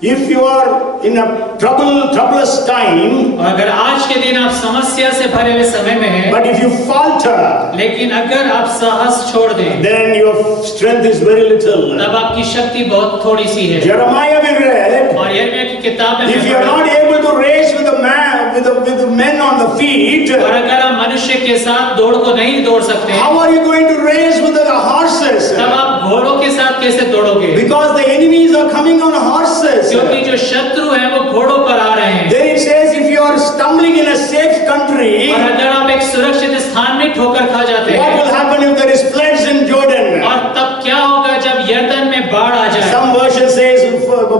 if you are in a troublous time, और अगर आज के दिन आप समस्या से भरे हुए समय में हैं, but if you falter, लेकिन अगर आप साहस छोड़ दें, then your strength is very little. तब आपकी शक्ति बहुत थोड़ी सी है। Jeremiah we read, और यिर्मयाह की किताब में if you are not able to race with the men on the feet, और अगर आप मनुष्य के साथ दौड़ को नहीं दौड़ सकते, how are you going to race with the horses? तब आप घोड़ों के साथ कैसे दौड़ोगे? Because the enemies are coming on horses. क्योंकि जो शत्रु हैं वो घोड़ों पर आ रहे हैं। Then it says, if you are stumbling in a safe country, और अगर आप एक सुरक्षित स्थान में ठोकर खा जाते what हैं, will happen if there is floods in Jordan? और तब क्या होगा जब यरदन में बाढ़ आ जाए? Some version says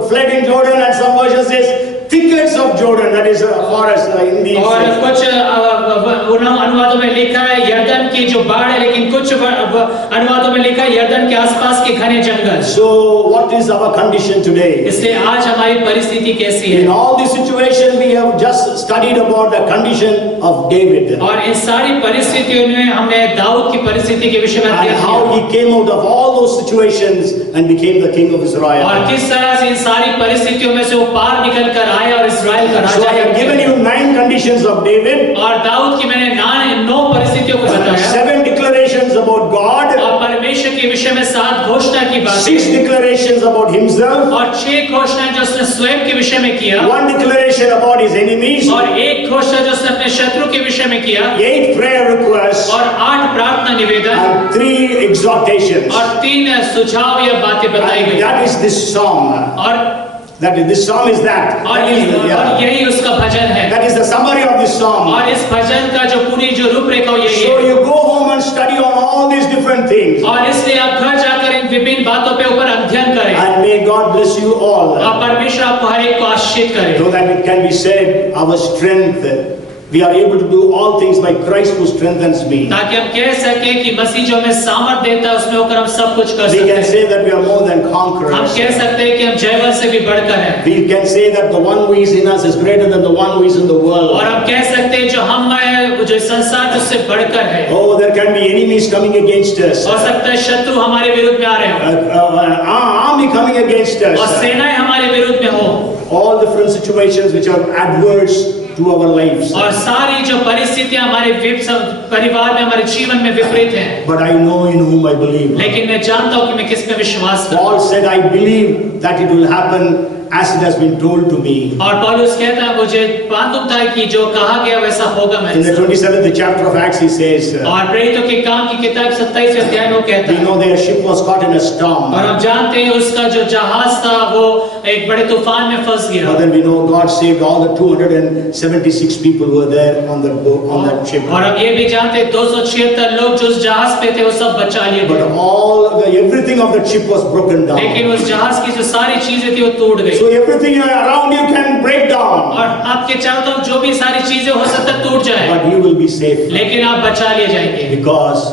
flood in Jordan, and some version says thickets of Jordan, that is a forest in the और कुछ अनुवादों में लिखा है यरदन की जो बाढ़ है, लेकिन कुछ अनुवादों में लिखा है यरदन के आसपास के घने जंगल। So what is our condition today? इसलिए आज हमारी परिस्थिति कैसी है? In all these situations we have just studied about the condition of David और इन सारी परिस्थितियों में हमने दाऊद की परिस्थिति के विषय में and अध्ययन how किया, he came out of all those situations and became the king of Israel. और किस तरह से इन सारी परिस्थितियों में से वो पार निकल कर आया और इस्राएल का So Raja I have given you 9 conditions of David, और दाऊद की मैंने 9 परिस्थितियों को बताया, 7 declarations about God, और परमेश्वर के विषय में 7 घोषणा की बात, 6 declarations about himself, और 6 घोषणाएं जो उसने स्वयं के विषय में किया, 1 declaration about his enemies, और 1 घोषणा जो उसने अपने शत्रु के विषय में किया, 8 prayer requests, और 8 प्रार्थना निवेदन, and 3 exhortations. और 3 सुझाव या बातें बताई And गई। that is this psalm. और This psalm is that. और यही उसका भजन है, That is the summary of this psalm. और इस भजन का जो पूरी जो रूपरेखा हो यही So है। you go home and study on all these different things. और इसलिए आप घर जाकर इन विभिन्न बातों पे ऊपर अध्ययन करें, And may God bless you all. और परमेश्वर आपको हर एक को आशीषित करे, So that it can be said, our strength, we are able to do all things by Christ who strengthens me. ताकि हम कह सके कि मसीह जो हमें सामर्थ देता है उसमें होकर हम सब कुछ कर We सकते can हैं। say that we are more than हम conquerors. कह सकते हैं कि हम जयवंत से भी बढ़कर हैं, We can say that the one who is in us is greater than the one who is in the और world. हम कह सकते हैं जो हम हैं जो संसार उससे बढ़कर है। Oh, there can be enemies coming against us. हो सकता है शत्रु हमारे विरुद्ध में आ रहे हो, Army coming against और us. सेनाएं हमारे विरुद्ध में हो, All different situations which are adverse to our lives. और सारी जो परिस्थितियां हमारे परिवार में हमारे जीवन में विपरीत हैं, But I know in whom I believe. लेकिन मैं जानता हूं कि मैं किस पे विश्वास करूं। Paul said, I believe that it will happen as it has been told to me. और पौलुस कहता है मुझे मालूम था कि जो कहा गया वैसा होगा In the मेरे साथ। 27th chapter of Acts, he says, और प्रेरितों के काम की किताब 27 अध्याय में वो कहता we है, know their ship was caught in a storm. और हम जानते हैं उसका जो जहाज था वो एक बड़े तूफान में फंस गया। But then we know God saved all the 276 people who were there on that boat, on that ship. और अब ये भी जानते 276 लोग जो उस जहाज पे थे वो सब बचा लिए But गए, everything of the ship was broken down. लेकिन उस जहाज की जो सारी चीजें थी वो टूट गई। So everything around you can break down, और आपके चारों तरफ जो भी सारी चीजें हो सकता है टूट जाए, but you will be safe लेकिन आप बचा लिए जाएंगे because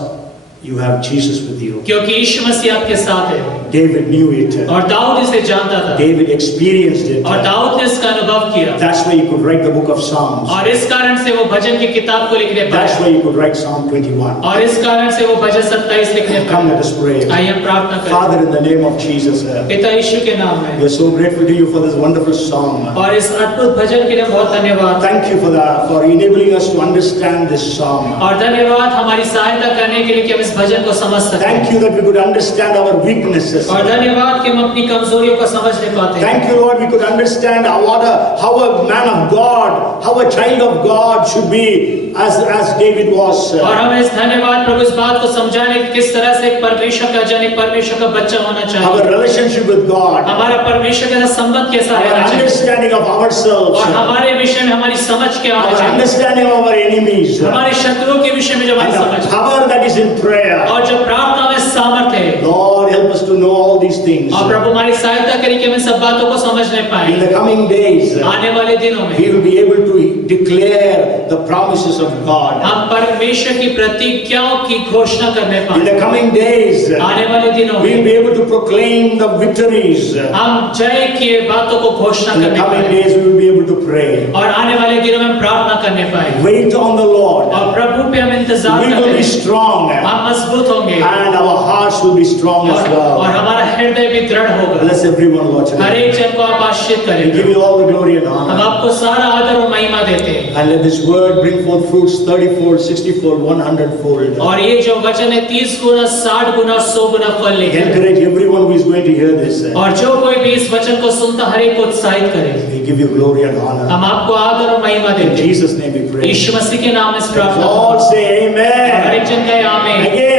you have Jesus with you. क्योंकि यीशु मसीह आपके साथ है। David knew it. और दाऊद इसे जानता था David experienced it. और दाऊद ने इसका अनुभव किया, That's why he could write the book of Psalms. और इस कारण से वो भजन की किताब को लिखने That's पाया, why he could write Psalm 21. और इस कारण से वो भजन 27 लिखने Come, पाया। let us pray. आइए हम प्रार्थना करें। Father, in the name of Jesus, पिता यीशु के नाम में, we are so grateful to you for this wonderful song. और इस अद्भुत भजन के लिए बहुत धन्यवाद। Thank you for enabling us to understand this song. और धन्यवाद हमारी सहायता करने के लिए कि हम इस भजन को समझ सकें। Thank you that we could understand our weaknesses. और धन्यवाद कि हम अपनी कमजोरियों को समझ नहीं पाते। Thank you, Lord, we could understand how a man of God, how a child of God should be as David was. और हमें इस धन्यवाद प्रभु इस बात को समझाने कि किस तरह से एक परमेश्वर का जन, एक परमेश्वर का बच्चा होना चाहिए। Our relationship with God, हमारा परमेश्वर के साथ संबंध कैसा our रहना चाहिए, understanding of ourselves, और हमारे विषय में हमारी समझ क्या होना our चाहिए, understanding of our enemies, हमारे शत्रुओं के विषय में जो हमारी and समझ, the power that is in prayer. और जो प्रार्थना में सामर्थ्य है। Lord, help us to know all these things. और प्रभु हमारी सहायता करें कि हम इन सब बातों को समझने In पाए। the coming days, आने वाले दिनों में we will be able to declare the promises of God. हम परमेश्वर की प्रतिज्ञाओं की घोषणा करने In पाए। the coming days, आने वाले दिनों we will में be able to proclaim the victories. हम जय की बातों को घोषणा In the करने coming पाए, days, we will be able to pray. और आने वाले दिनों में हम प्रार्थना करने पाए, Wait on the Lord. और प्रभु पे हम इंतजार We will करते be हैं। strong, हम मजबूत होंगे, and our hearts will be strong as और well. हमारा हृदय भी दृढ़ होगा। Bless everyone, Lord. हर today. एक जन को आप आशीष We करें। give you all the glory and हम honor. आपको सारा आदर और महिमा देते हैं, And let this word bring forth fruits 34, 64, 100 fold. और ये जो वचन है 30 गुना, 60 गुना, 100 गुना फल लेके आए। Encourage everyone who is going to hear this. और जो कोई भी इस वचन को सुनता हर एक को उत्साहित करे। We give you glory and honor. हम आपको आदर और महिमा In देते हैं, Jesus' name we pray. यीशु मसीह के नाम में इस प्रार्थना। All say हर amen. एक जन कहे आमीन। Again,